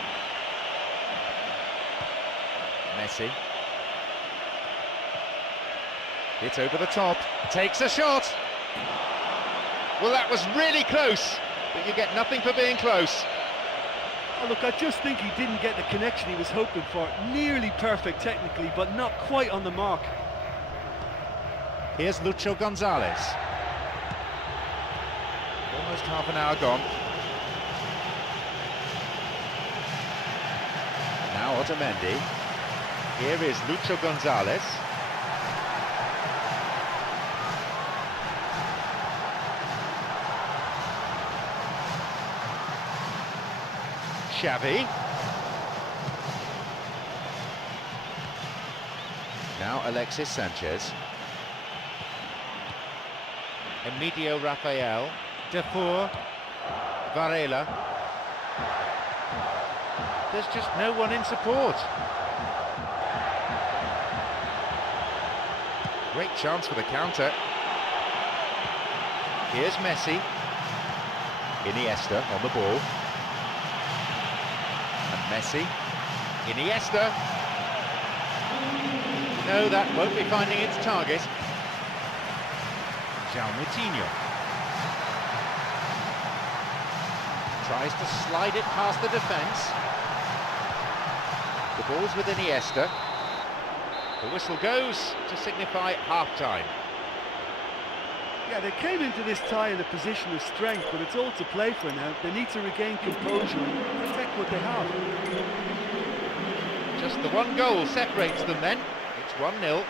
Messi. It's over the top. Takes a shot. Well, that was really close, but you get nothing for being close. Oh, look, I just think he didn't get the connection he was hoping for. Nearly perfect technically, but not quite on the mark. Here's Lucho Gonzalez. Almost half an hour gone. Now Otamendi. Here is Lucho Gonzalez. Xavi. Now Alexis Sanchez. Emilio Rafael. Defour. Varela. There's just no one in support. Great chance for the counter. Here's Messi. Iniesta on the ball. And Messi. Iniesta. No, that won't be finding its target. João Moutinho. Tries to slide it past the defence. The ball's with Iniesta. The whistle goes to signify half-time. Yeah, they came into this tie in a position of strength, but it's all to play for now. They need to regain composure and protect what they have. Just the one goal separates them then. It's 1-0.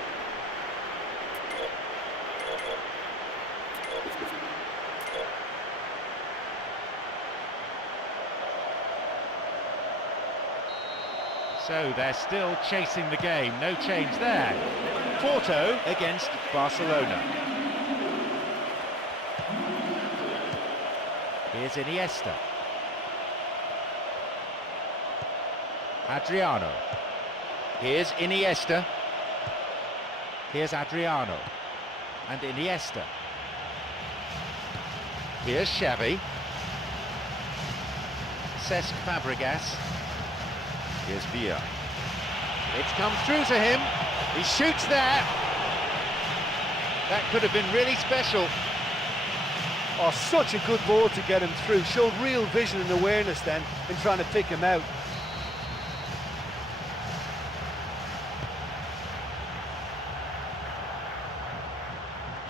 So they're still chasing the game, no change there. Porto against Barcelona. Here's Iniesta. Adriano. Here's Iniesta. Here's Adriano. And Iniesta. Here's Xavi. Cesc Fabregas. Here's Villa. It's come through to him. He shoots there. That could have been really special. Oh, such a good ball to get him through. Showed real vision and awareness then in trying to pick him out.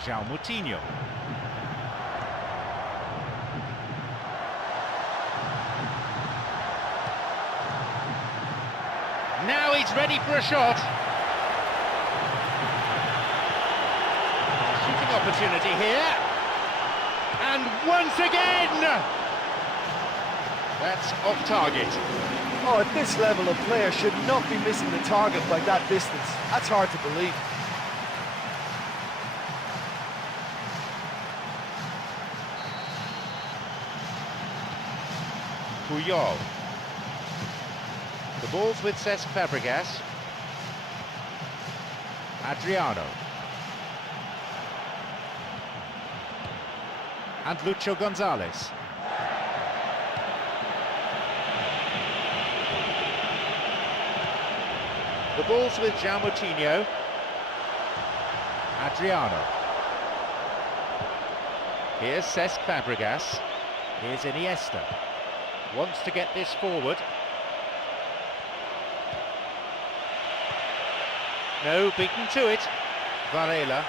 João Moutinho. Now he's ready for a shot. Shooting opportunity here. And once again! That's off target. Oh, at this level, a player should not be missing the target by that distance. That's hard to believe. Puyol. The ball's with Cesc Fabregas. Adriano. And Lucho Gonzalez. The ball's with João Moutinho. Adriano. Here's Cesc Fabregas. Here's Iniesta. Wants to get this forward. No, beaten to it. Varela.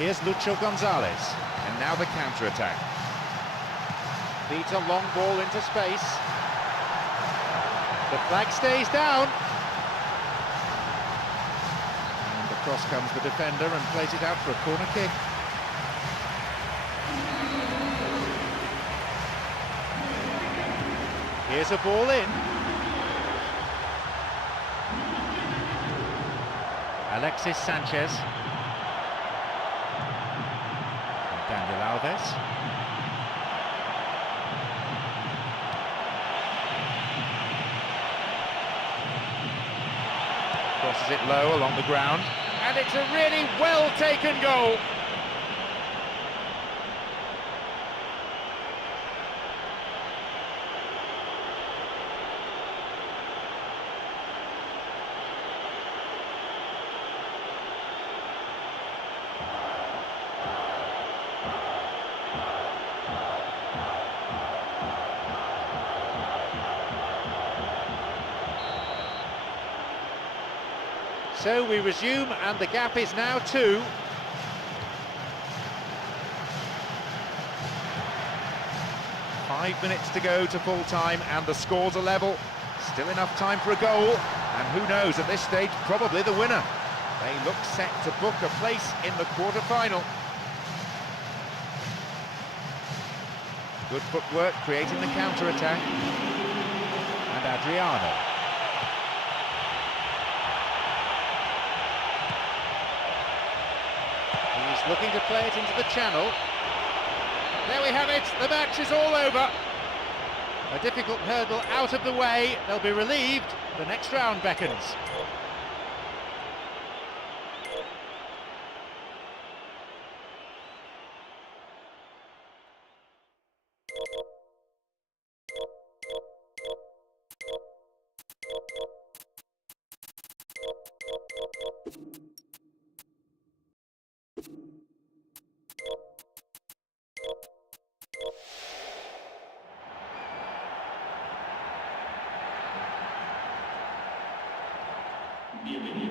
Here's Lucho Gonzalez, and now the counter-attack. Beats a long ball into space. The flag stays down. And across comes the defender and plays it out for a corner kick. Here's a ball in. Alexis Sanchez. And Daniel Alves. Crosses it low along the ground. And it's a really well-taken goal. So we resume, and the gap is now 2. Five minutes to go to full time, and the scores are level. Still enough time for a goal, and who knows, at this stage, probably the winner. They look set to book a place in the quarter-final. Good footwork, creating the counter-attack. And Adriano. He's looking to play it into the channel. There we have it, the match is all over. A difficult hurdle out of the way, they'll be relieved, the next round beckons.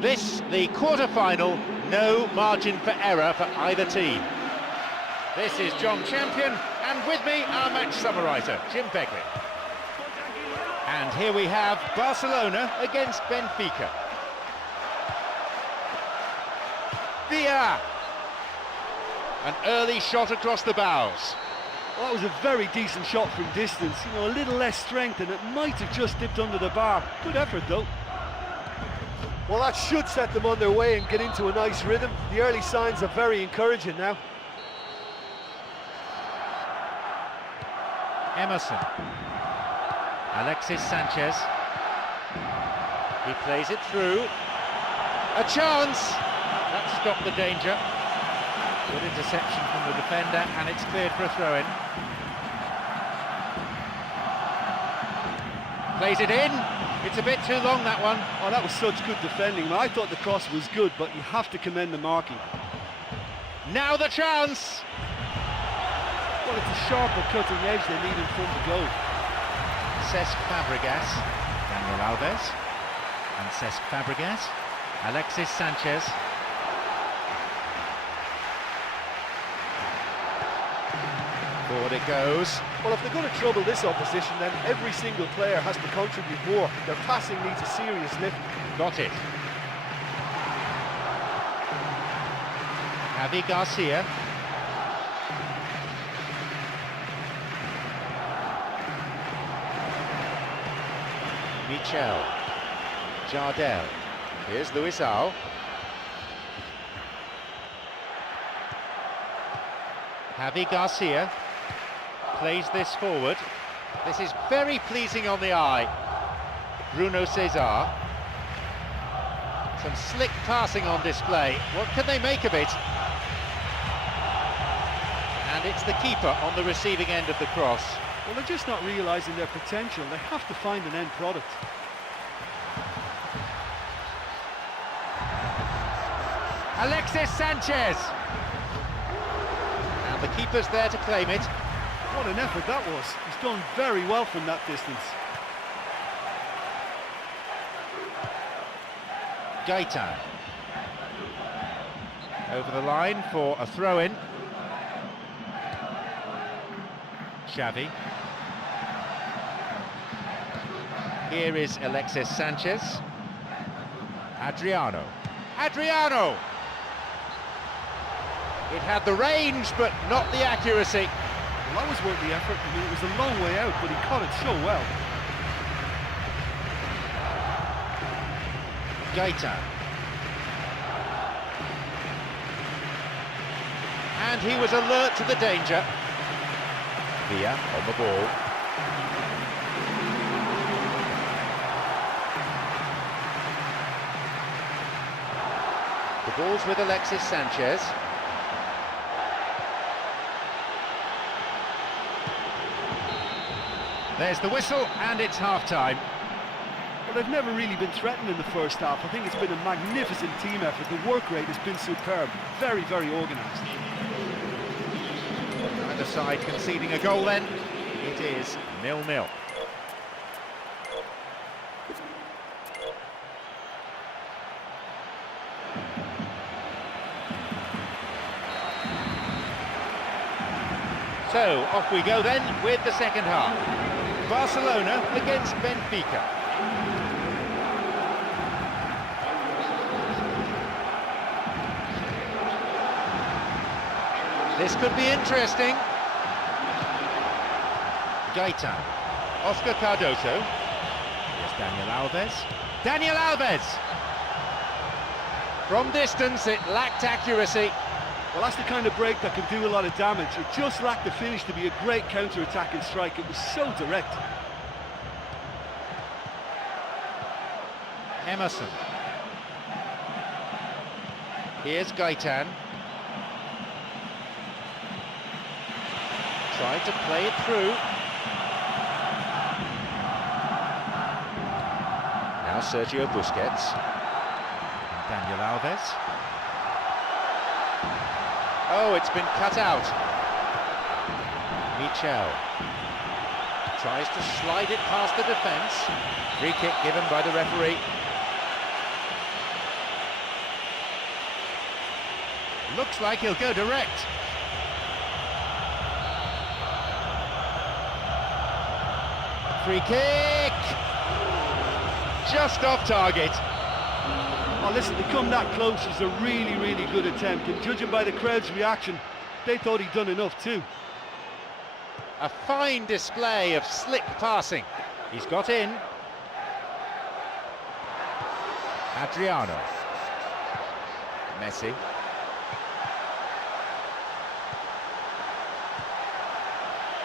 This, the quarter-final, no margin for error for either team. This is John Champion, and with me, our match summariser, Jim Beglin. And here we have Barcelona against Benfica. Villa! An early shot across the bows. Well, that was a very decent shot from distance. You know, a little less strength, and it might have just dipped under the bar. Good effort, though. Well, that should set them on their way and get into a nice rhythm. The early signs are very encouraging now. Emerson. Alexis Sanchez. He plays it through. A chance! That stopped the danger. Good interception from the defender, and it's cleared for a throw-in. Plays it in. It's a bit too long, that one. Oh, that was such good defending. I thought the cross was good, but you have to commend the marking. Now the chance! Well, it's a sharper cutting edge they need in front of goal. Cesc Fabregas, Daniel Alves, and Cesc Fabregas, Alexis Sanchez. Forward it goes. Well, if they're going to trouble this opposition, then every single player has to contribute more. Their passing needs a serious lift. Got it. Javi Garcia. Michel. Jardel. Here's Luisao. Javi Garcia plays this forward. This is very pleasing on the eye. Bruno Cesar. Some slick passing on display. What can they make of it? And it's the keeper on the receiving end of the cross. Well, they're just not realising their potential. They have to find an end product. Alexis Sanchez! And the keeper's there to claim it. What an effort that was. He's done very well from that distance. Gaetan. Over the line for a throw-in. Xavi. Here is Alexis Sanchez. Adriano. Adriano! It had the range, but not the accuracy. Well, that was worth the effort. I mean, it was a long way out, but he caught it so well. Gaeta. And he was alert to the danger. Villa on the ball. The ball's with Alexis Sanchez. There's the whistle, and it's half-time. Well, they've never really been threatened in the first half. I think it's been a magnificent team effort. The work rate has been superb. Very, very organised. Either side conceding a goal then. It is 0-0. So, off we go then with the second half. Barcelona against Benfica. This could be interesting. Gaeta. Oscar Cardoso. Here's Daniel Alves. Daniel Alves! From distance, it lacked accuracy. Well, that's the kind of break that can do a lot of damage. It just lacked the finish to be a great counter-attacking strike. It was so direct. Emerson. Here's Gaetan. Tried to play it through. Now Sergio Busquets. Daniel Alves. Oh, it's been cut out. Michel tries to slide it past the defence. Free kick given by the referee. Looks like he'll go direct. Free kick! Just off target. Oh, listen, to come that close is a really, really good attempt, and judging by the crowd's reaction, they thought he'd done enough too. A fine display of slick passing. He's got in. Adriano. Messi.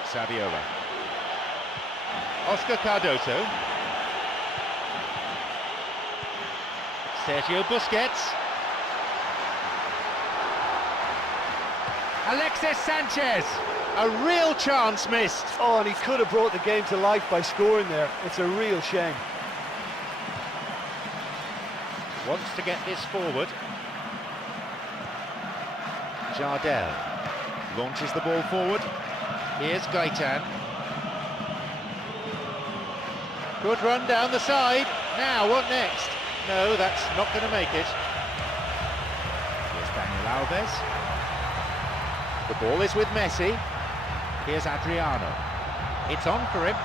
Saviola. Oscar Cardoso. Sergio Busquets. Alexis Sanchez. A real chance missed. Oh, and he could have brought the game to life by scoring there. It's a real shame. Wants to get this forward. Jardel launches the ball forward. Here's Gaetan. Good run down the side. Now, what next? No, that's not going to make it. Here's Daniel Alves. The ball is with Messi. Here's Adriano. It's on for him.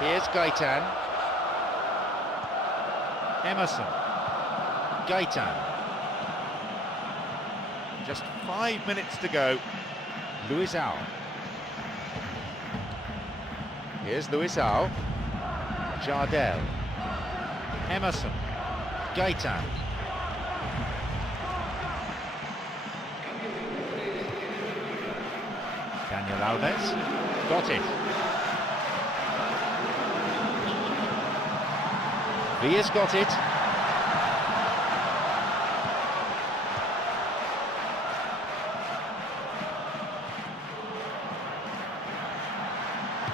Here's Gaetan. Emerson. Gaetan. Just 5 minutes to go. Luisao. Here's Luisao. Jardel. Emerson. Gaetan. Daniel Alves. Got it. Villa's got it.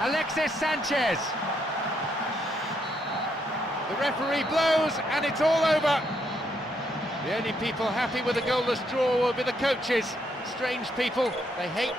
Alexis Sanchez. The referee blows and it's all over. The only people happy with a goalless draw will be the coaches. Strange people, they hate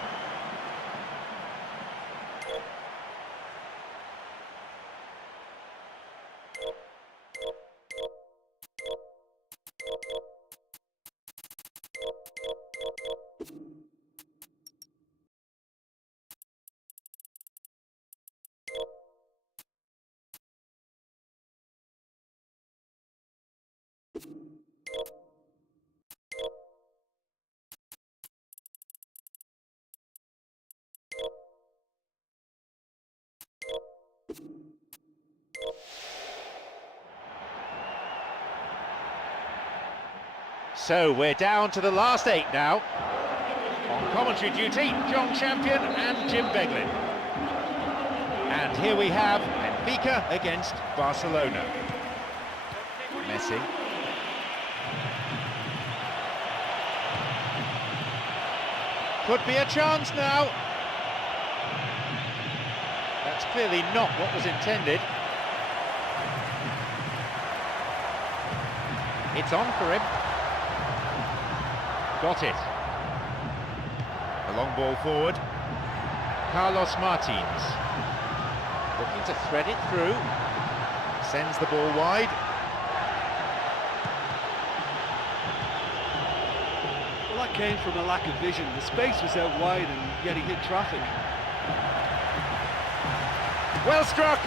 So we're down to the last 8 now. On commentary duty, John Champion and Jim Beglin. And here we have Benfica against Barcelona. Messi. Could be a chance now. That's clearly not what was intended. It's on for him. Got it. A long ball forward. Carlos Martins. Looking to thread it through. Sends the ball wide. Well, that came from a lack of vision. The space was out wide and yet he hit traffic. Well struck!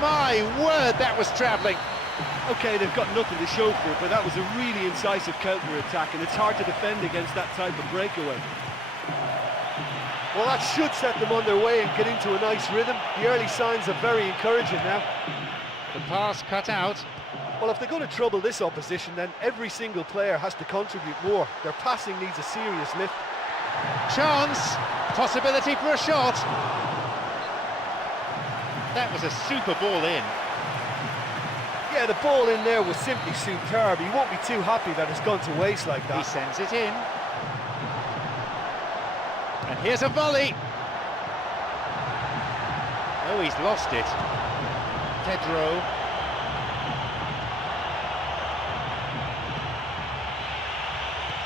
My word, that was travelling. OK, they've got nothing to show for it, but that was a really incisive counter-attack, and it's hard to defend against that type of breakaway. Well, that should set them on their way and get into a nice rhythm. The early signs are very encouraging now. The pass cut out. Well, if they're going to trouble this opposition, then every single player has to contribute more. Their passing needs a serious lift. Chance! Possibility for a shot. That was a super ball in. Yeah, the ball in there was simply superb. He won't be too happy that it's gone to waste like that. He sends it in. And here's a volley. Oh, he's lost it. Pedro.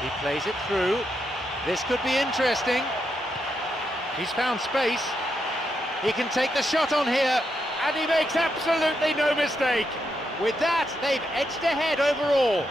He plays it through. This could be interesting. He's found space. He can take the shot on here, and he makes absolutely no mistake. With that, they've edged ahead overall.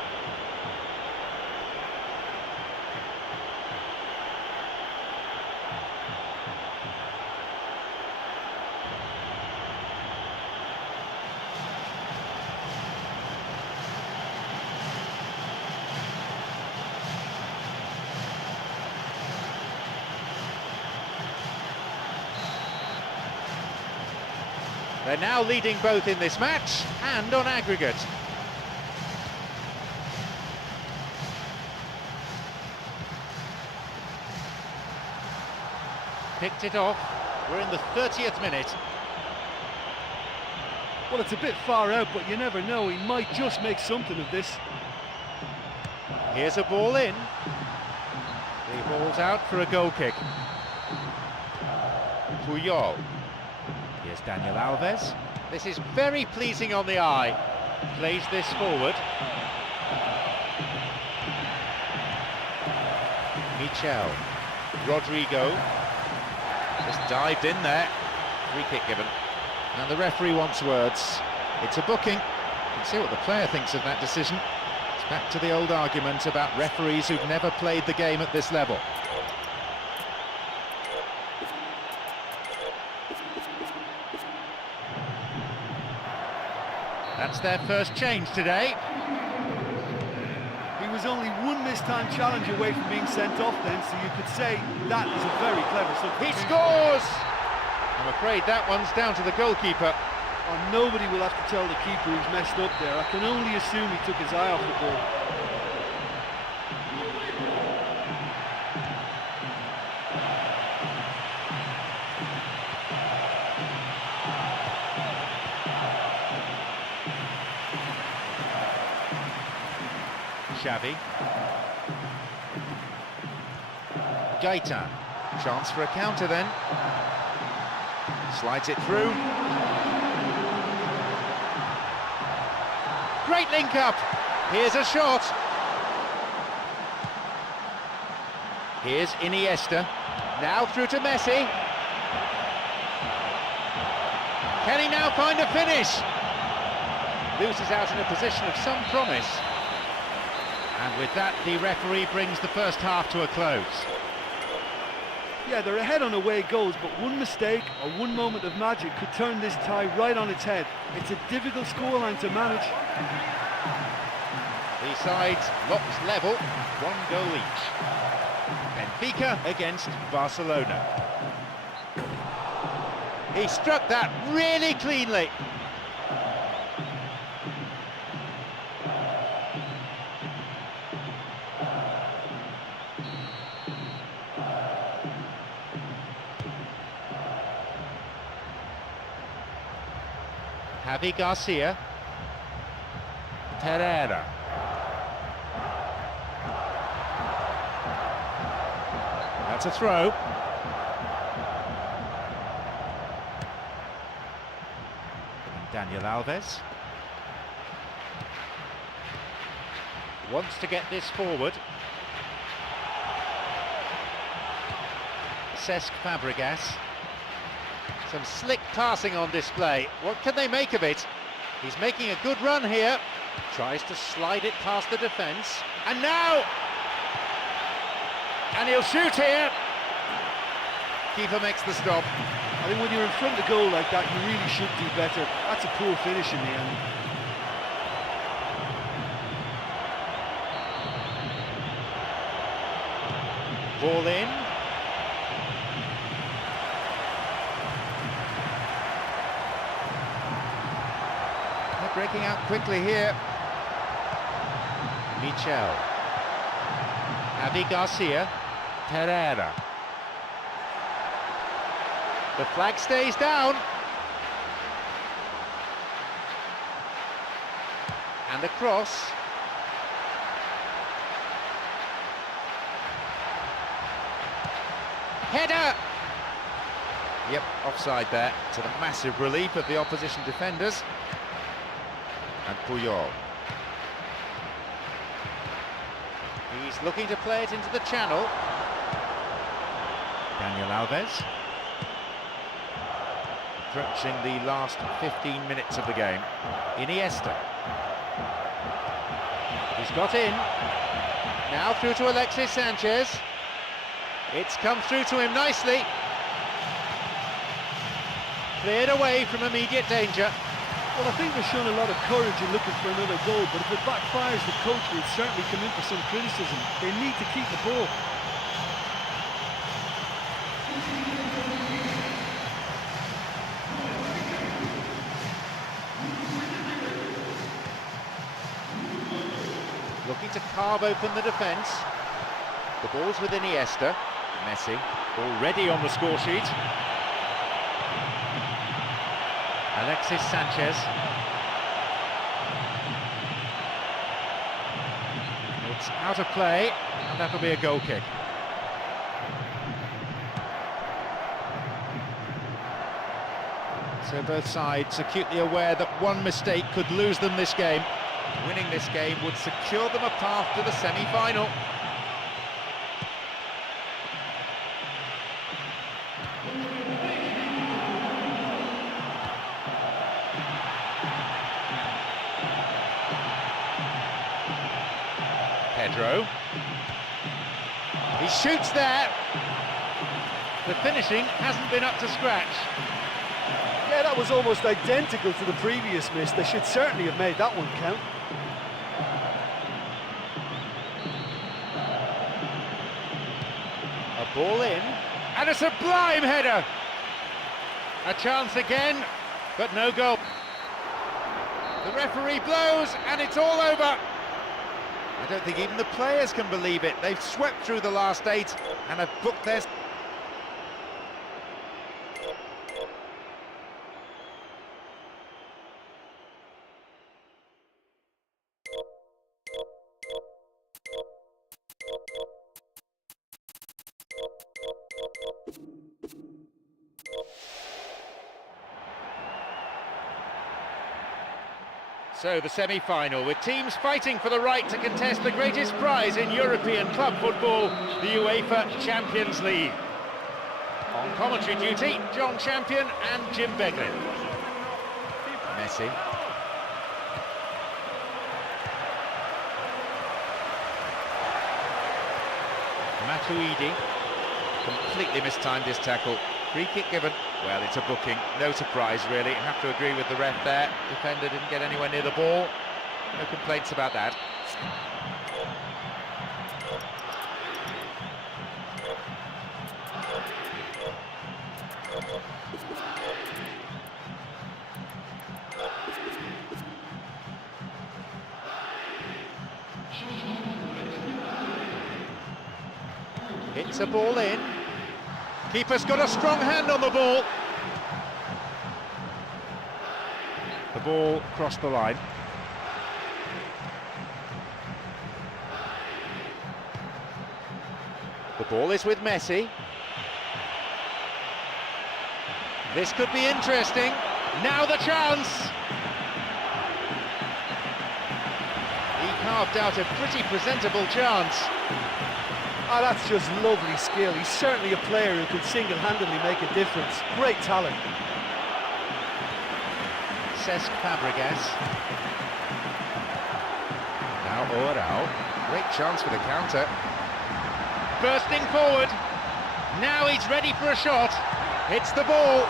They're now leading both in this match and on aggregate. Picked it off. We're in the 30th minute. Well, it's a bit far out, but you never know. He might just make something of this. Here's a ball in. The ball's out for a goal kick. Puyol. Here's Daniel Alves. This is very pleasing on the eye. Plays this forward. Michel. Rodrigo. Just dived in there. Free kick given. And the referee wants words. It's a booking. You can see what the player thinks of that decision. It's back to the old argument about referees who've never played the game at this level. That's their first change today. He was only one missed time challenge away from being sent off then, so you could say that is a very clever substitution. He scores! I'm afraid that one's down to the goalkeeper. And nobody will have to tell the keeper who's messed up there. I can only assume he took his eye off the ball. Xavi. Gaetan. Chance for a counter then. Slides it through. Great link up. Here's a shot. Here's Iniesta. Now through to Messi. Can he now find a finish? Loses out in a position of some promise. And with that, the referee brings the first half to a close. Yeah, they're ahead on away goals, but one mistake or one moment of magic could turn this tie right on its head. It's a difficult scoreline to manage. The sides locked level, 1 goal each. Benfica against Barcelona. He struck that really cleanly. Javi Garcia. Pereira. That's a throw. And Daniel Alves wants to get this forward. Cesc Fabregas. Some slick passing on display. What can they make of it? He's making a good run here. Tries to slide it past the defence. And now! And he'll shoot here. Keeper makes the stop. I think when you're in front of the goal like that, you really should do better. That's a poor finish in the end. Ball in. They're breaking out quickly here. Michel. Javi Garcia. Pereira. The flag stays down. And a cross. Header! Yep, offside there, to the massive relief of the opposition defenders. And Puyol. He's looking to play it into the channel. Daniel Alves. Approaching the last 15 minutes of the game. Iniesta. He's got in. Now through to Alexis Sanchez. It's come through to him nicely. Cleared away from immediate danger. Well, I think they've shown a lot of courage in looking for another goal, but if it backfires, the coach will certainly come in for some criticism. They need to keep the ball. Looking to carve open the defence. The ball's with Iniesta. Messi already on the score sheet. Alexis Sanchez. It's out of play, and that'll be a goal kick. So both sides acutely aware that one mistake could lose them this game. Winning this game would secure them a path to the semi-final. Pedro. He shoots there. The finishing hasn't been up to scratch. Yeah, that was almost identical to the previous miss. They should certainly have made that one count. A ball in, and a sublime header. A chance again, but no goal. The referee blows, and it's all over. I don't think even the players can believe it. They've swept through the last 8 and have booked their... So the semi-final, with teams fighting for the right to contest the greatest prize in European club football, the UEFA Champions League. On commentary duty, John Champion and Jim Beglin. Messi. Matuidi completely mistimed his tackle. Free kick given. Well, it's a booking. No surprise, really. Have to agree with the ref there. Defender didn't get anywhere near the ball. No complaints about that. Hits a ball in. Keeper's got a strong hand on the ball. The ball crossed the line. The ball is with Messi. This could be interesting. Now the chance! He carved out a pretty presentable chance. Ah, that's just lovely skill. He's certainly a player who can single-handedly make a difference. Great talent. Cesc Fabregas. Now Orao. Great chance for the counter. Bursting forward. Now he's ready for a shot. Hits the ball.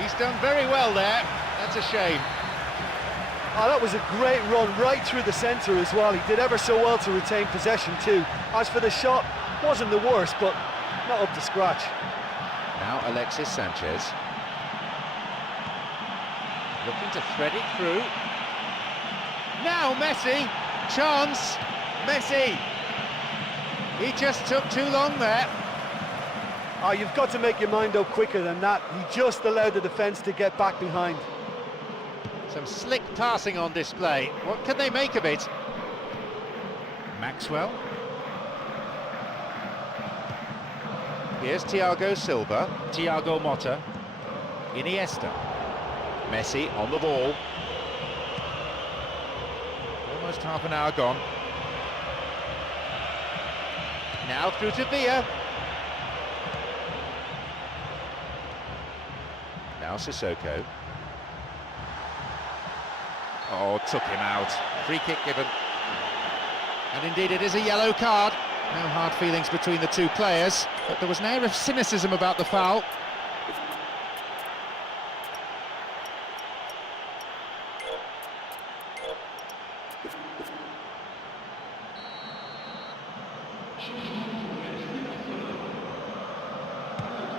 He's done very well there. That's a shame. Oh, that was a great run right through the centre as well. He did ever so well to retain possession too. As for the shot, wasn't the worst, but not up to scratch. Now Alexis Sanchez. Looking to thread it through. Now Messi. Chance. Messi. He just took too long there. Oh, you've got to make your mind up quicker than that. He just allowed the defence to get back behind. Some slick passing on display. What can they make of it? Maxwell. Here's Thiago Silva. Thiago Motta. Iniesta. Messi on the ball. Almost half an hour gone. Now through to Villa. Now Sissoko. Oh, took him out. Free kick given. And indeed it is a yellow card. No hard feelings between the two players, but there was an air of cynicism about the foul.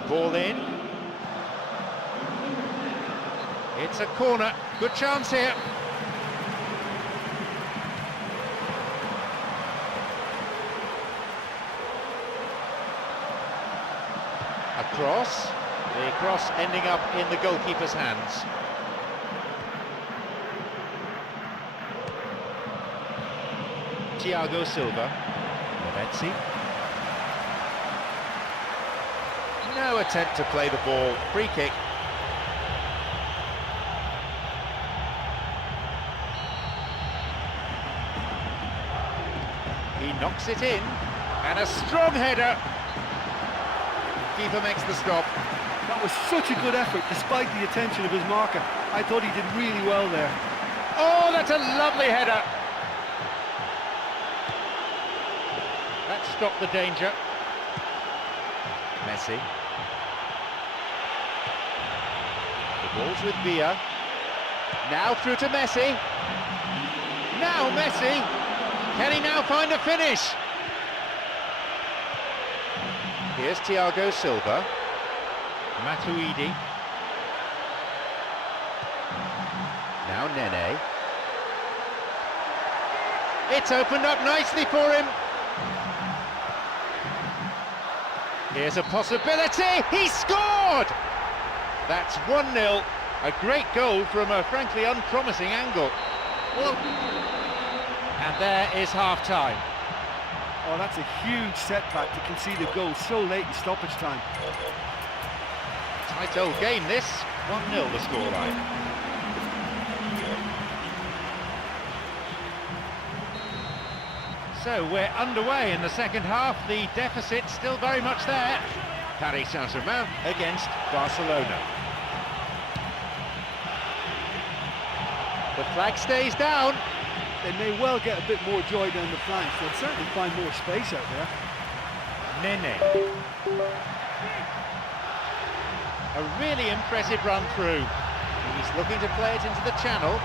Ball in. It's a corner. Good chance here. A cross. The cross ending up in the goalkeeper's hands. Thiago Silva. Lavezzi. No attempt to play the ball. Free kick. He knocks it in, and a strong header. Keeper makes the stop. That was such a good effort, despite the attention of his marker. I thought he did really well there. Oh, that's a lovely header. That stopped the danger. Messi. The ball's with Villa. Now through to Messi. Now Messi. Can he now find a finish? Here's Thiago Silva. Matuidi. Now Nene. It's opened up nicely for him. Here's a possibility. He scored! That's 1-0. A great goal from a frankly unpromising angle. And there is half-time. Oh, that's a huge setback to concede a goal so late in stoppage time. Tight old game this. 1-0 the scoreline. So we're underway in the second half. The deficit still very much there. Paris Saint-Germain against Barcelona. The flag stays down. They may well get a bit more joy down the flanks. They'll certainly find more space out there. Nene. A really impressive run through. He's looking to play it into the channel.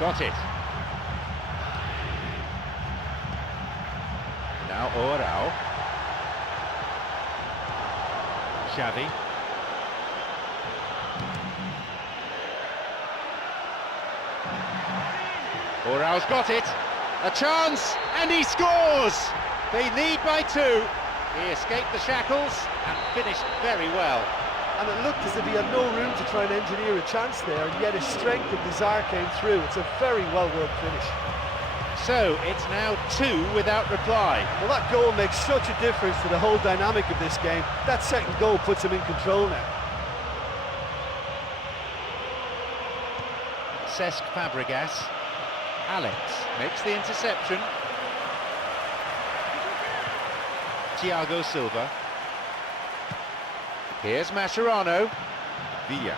Got it. Now Orao. Xavi. Orao's got it. A chance, and he scores! They lead by 2. He escaped the shackles and finished very well. And it looked as if he had no room to try and engineer a chance there, and yet his strength and desire came through. It's a very well-worked finish. So it's now 2 without reply. Well, that goal makes such a difference to the whole dynamic of this game. That second goal puts him in control now. Cesc Fabregas. Alex makes the interception. Thiago Silva. Here's Mascherano. Villa.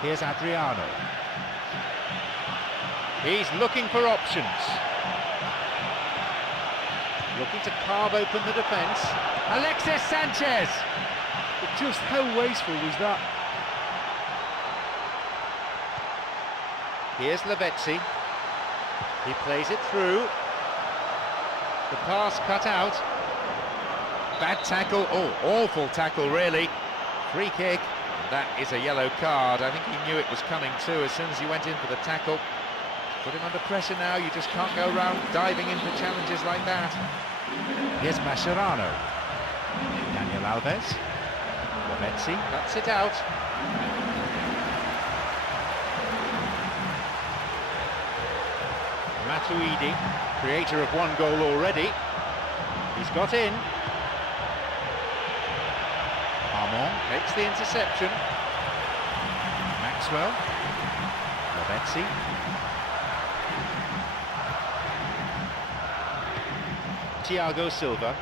Here's Adriano. He's looking for options. Looking to carve open the defence. Alexis Sanchez! But just how wasteful was that? Here's Lavezzi. He plays it through. The pass cut out. Bad tackle. Oh, awful tackle, really. Free kick. That is a yellow card. I think he knew it was coming too as soon as he went in for the tackle. Put him under pressure now. You just can't go around diving in for challenges like that. Here's Mascherano. Daniel Alves. Lavezzi cuts it out. Matuidi, creator of 1 goal already. He's got in. Armand makes the interception. Maxwell. Lavezzi. Thiago Silva.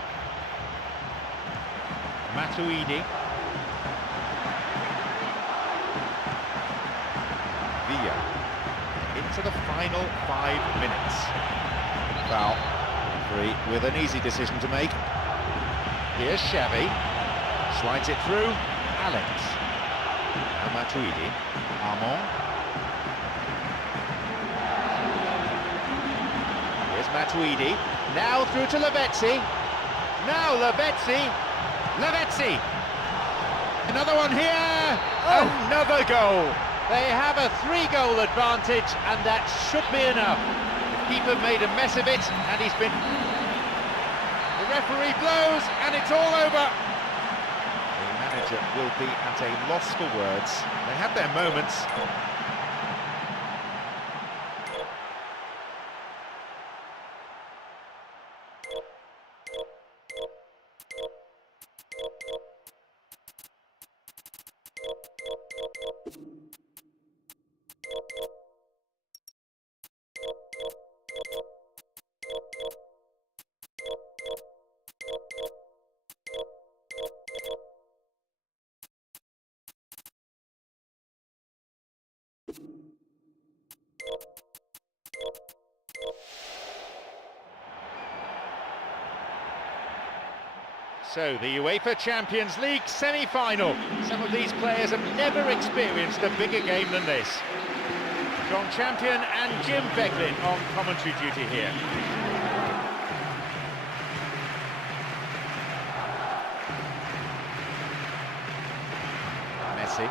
Matuidi. Villa. Into the final 5 minutes. Foul. Free with an easy decision to make. Here's Xavi. Slides it through. Alex. Now Matuidi. Armand. Here's Matuidi. Now through to Lavezzi. Now Lavezzi. Lavezzi. Another one here. Oh. Another goal. They have a 3-goal advantage, and that should be enough. The keeper made a mess of it, and he's been... The referee blows, and it's all over. The manager will be at a loss for words. They had their moments. So, the UEFA Champions League semi-final. Some of these players have never experienced a bigger game than this. John Champion and Jim Beglin on commentary duty here. Messi.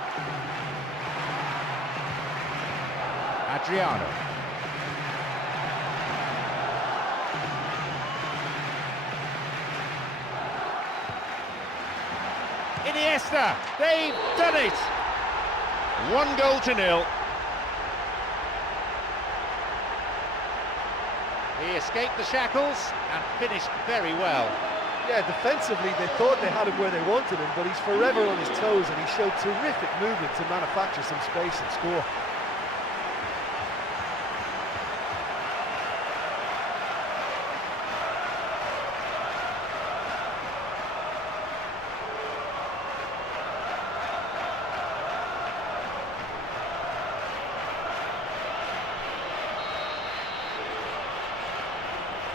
Adriano. Iniesta, they've done it! 1-0. He escaped the shackles and finished very well. Yeah, defensively they thought they had him where they wanted him, but he's forever on his toes and he showed terrific movement to manufacture some space and score.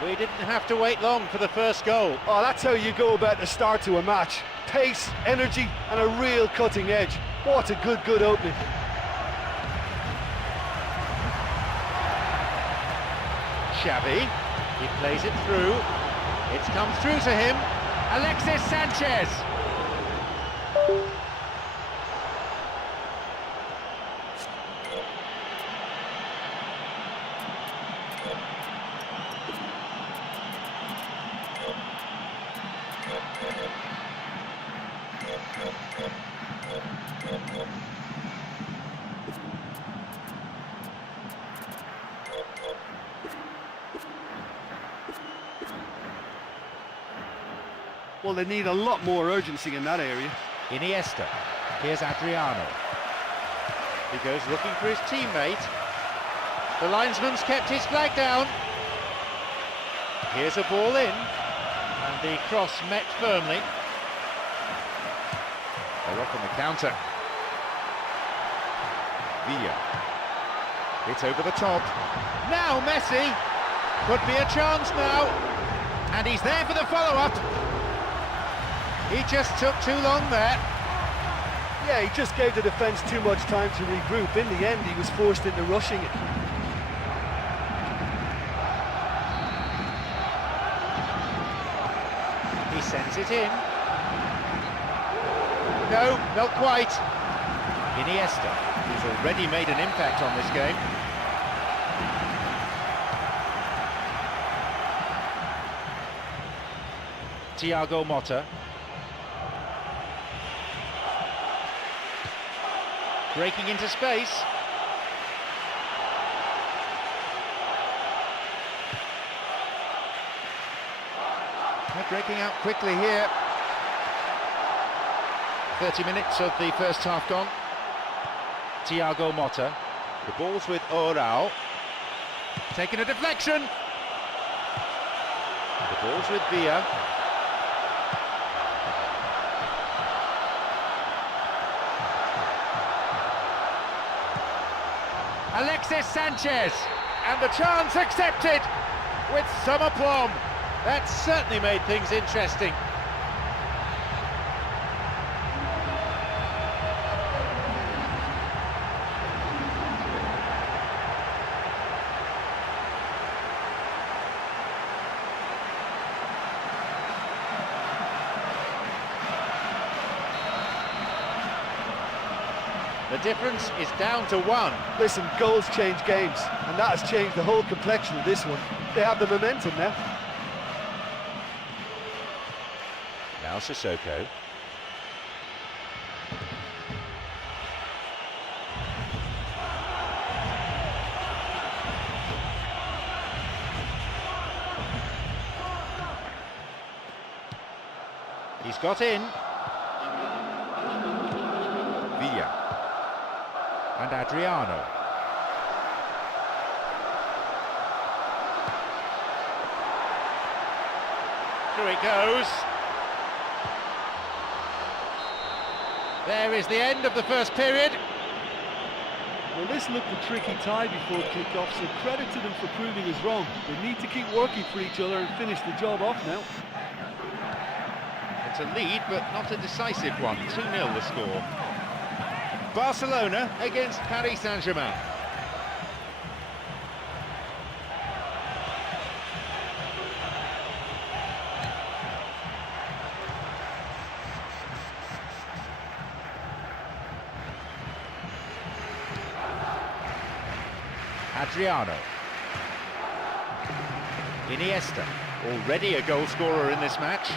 We didn't have to wait long for the first goal. Oh, that's how you go about the start to a match. Pace, energy, and a real cutting edge. What a good opening. Xavi, he plays it through. It's come through to him. Alexis Sanchez. Well, they need a lot more urgency in that area. Iniesta. Here's Adriano. He goes looking for his teammate. The linesman's kept his flag down. Here's a ball in, and the cross met firmly. They're off on the counter. Villa. It's over the top. Now Messi. Could be a chance now. And he's there for the follow-up. He just took too long there. Yeah, he just gave the defence too much time to regroup. In the end, he was forced into rushing it. He sends it in. No, not quite. Iniesta, who's already made an impact on this game. Thiago Motta. Breaking into space. They're breaking out quickly here. 30 minutes of the first half gone. Thiago Motta. The ball's with Orao. Taking a deflection. The ball's with Villa. Alexis Sanchez, and the chance accepted with some aplomb. That certainly made things interesting. The difference is down to one. Listen, goals change games, and that has changed the whole complexion of this one. They have the momentum now. Now Sissoko. He's got in. Villa. And Adriano. Through it goes. There is the end of the first period. Well, this looked a tricky tie before kick-off, so credit to them for proving us wrong. They need to keep working for each other and finish the job off now. It's a lead, but not a decisive one. 2-0 the score. Barcelona against Paris Saint-Germain. Adriano. Iniesta, already a goal scorer in this match.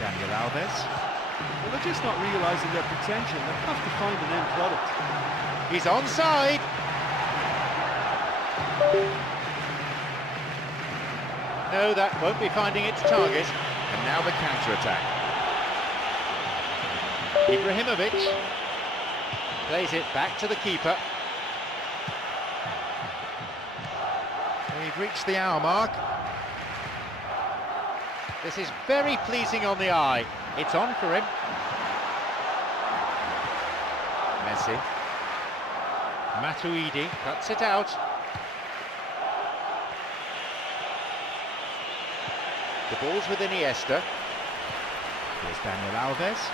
Daniel Alves. Well, they're just not realising their potential. They have to find an end product. He's onside. No, that won't be finding its target. And now the counter-attack. Ibrahimovic plays it back to the keeper. We've reached the hour mark. This is very pleasing on the eye. It's on for him. Messi. Matuidi cuts it out. The ball's with Iniesta. Here's Daniel Alves.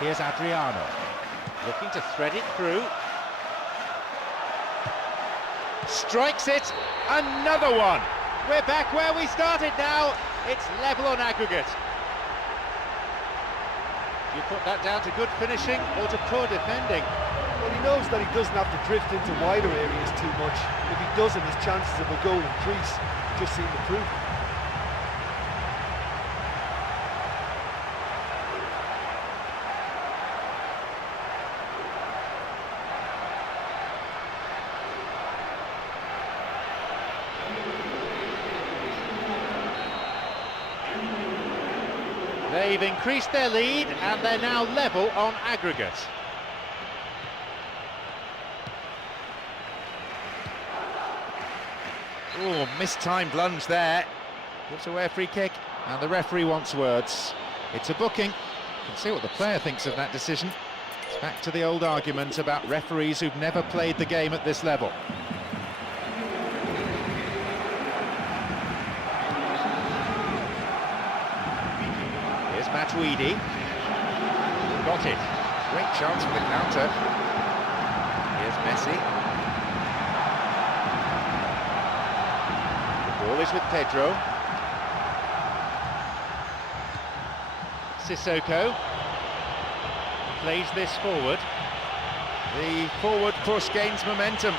Here's Adriano. Looking to thread it through. Strikes it. Another one. We're back where we started now. It's level on aggregate. Do you put that down to good finishing or to poor defending? Well, he knows that he doesn't have to drift into wider areas too much. If he doesn't, his chances of a goal increase. Just seem to prove it. They've increased their lead and they're now level on aggregate. Oh, mistimed lunge there. Gives away a free kick, and the referee wants words. It's a booking. You can see what the player thinks of that decision. It's back to the old argument about referees who've never played the game at this level. Here's Matuidi. Got it. Great chance for the counter. Here's Messi. Ball is with Pedro. Sissoko plays this forward. The forward push gains momentum.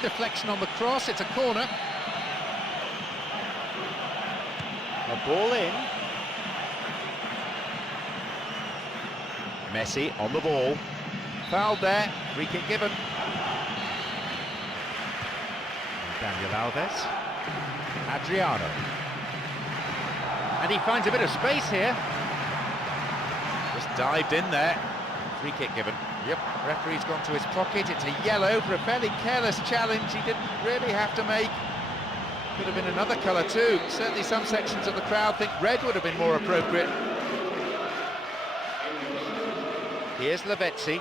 Deflection on the cross, it's a corner. A ball in. Messi on the ball. Fouled there, free kick given. Daniel Alves. Adriano. And he finds a bit of space here. Just dived in there. Free kick given. Yep, referee's gone to his pocket. It's a yellow for a fairly careless challenge he didn't really have to make. Could have been another colour too. Certainly some sections of the crowd think red would have been more appropriate. Here's Lavezzi.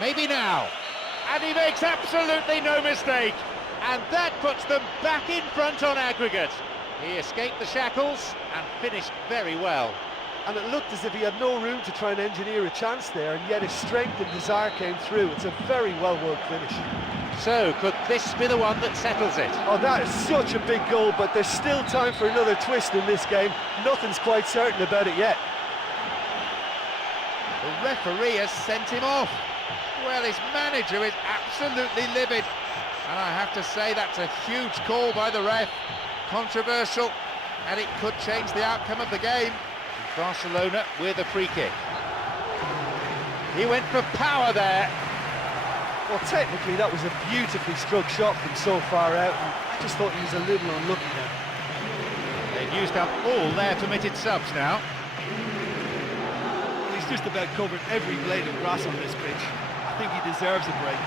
Maybe now. And he makes absolutely no mistake. And that puts them back in front on aggregate. He escaped the shackles and finished very well. And it looked as if he had no room to try and engineer a chance there, and yet his strength and desire came through. It's a very well-worked finish. So, could this be the one that settles it? Oh, that is such a big goal, but there's still time for another twist in this game. Nothing's quite certain about it yet. The referee has sent him off. Well, his manager is absolutely livid. And I have to say, that's a huge call by the ref. Controversial, and it could change the outcome of the game. Barcelona with a free kick. He went for power there. Well, technically that was a beautifully struck shot from so far out, and I just thought he was a little unlucky there. They've used up all their permitted subs now. He's just about covered every blade of grass on this pitch. I think he deserves a break.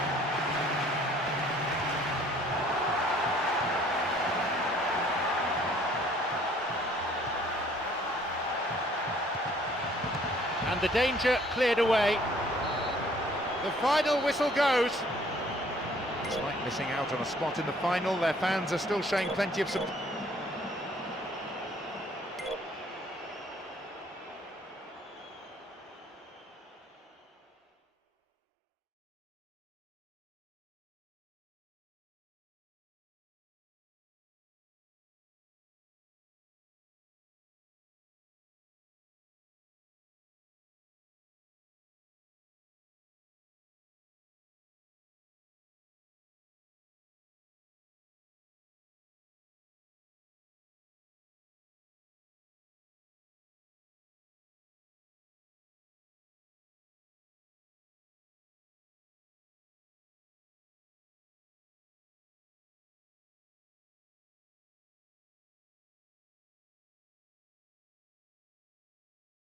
And the danger cleared away. The final whistle goes. Despite missing out on a spot in the final, their fans are still showing plenty of support.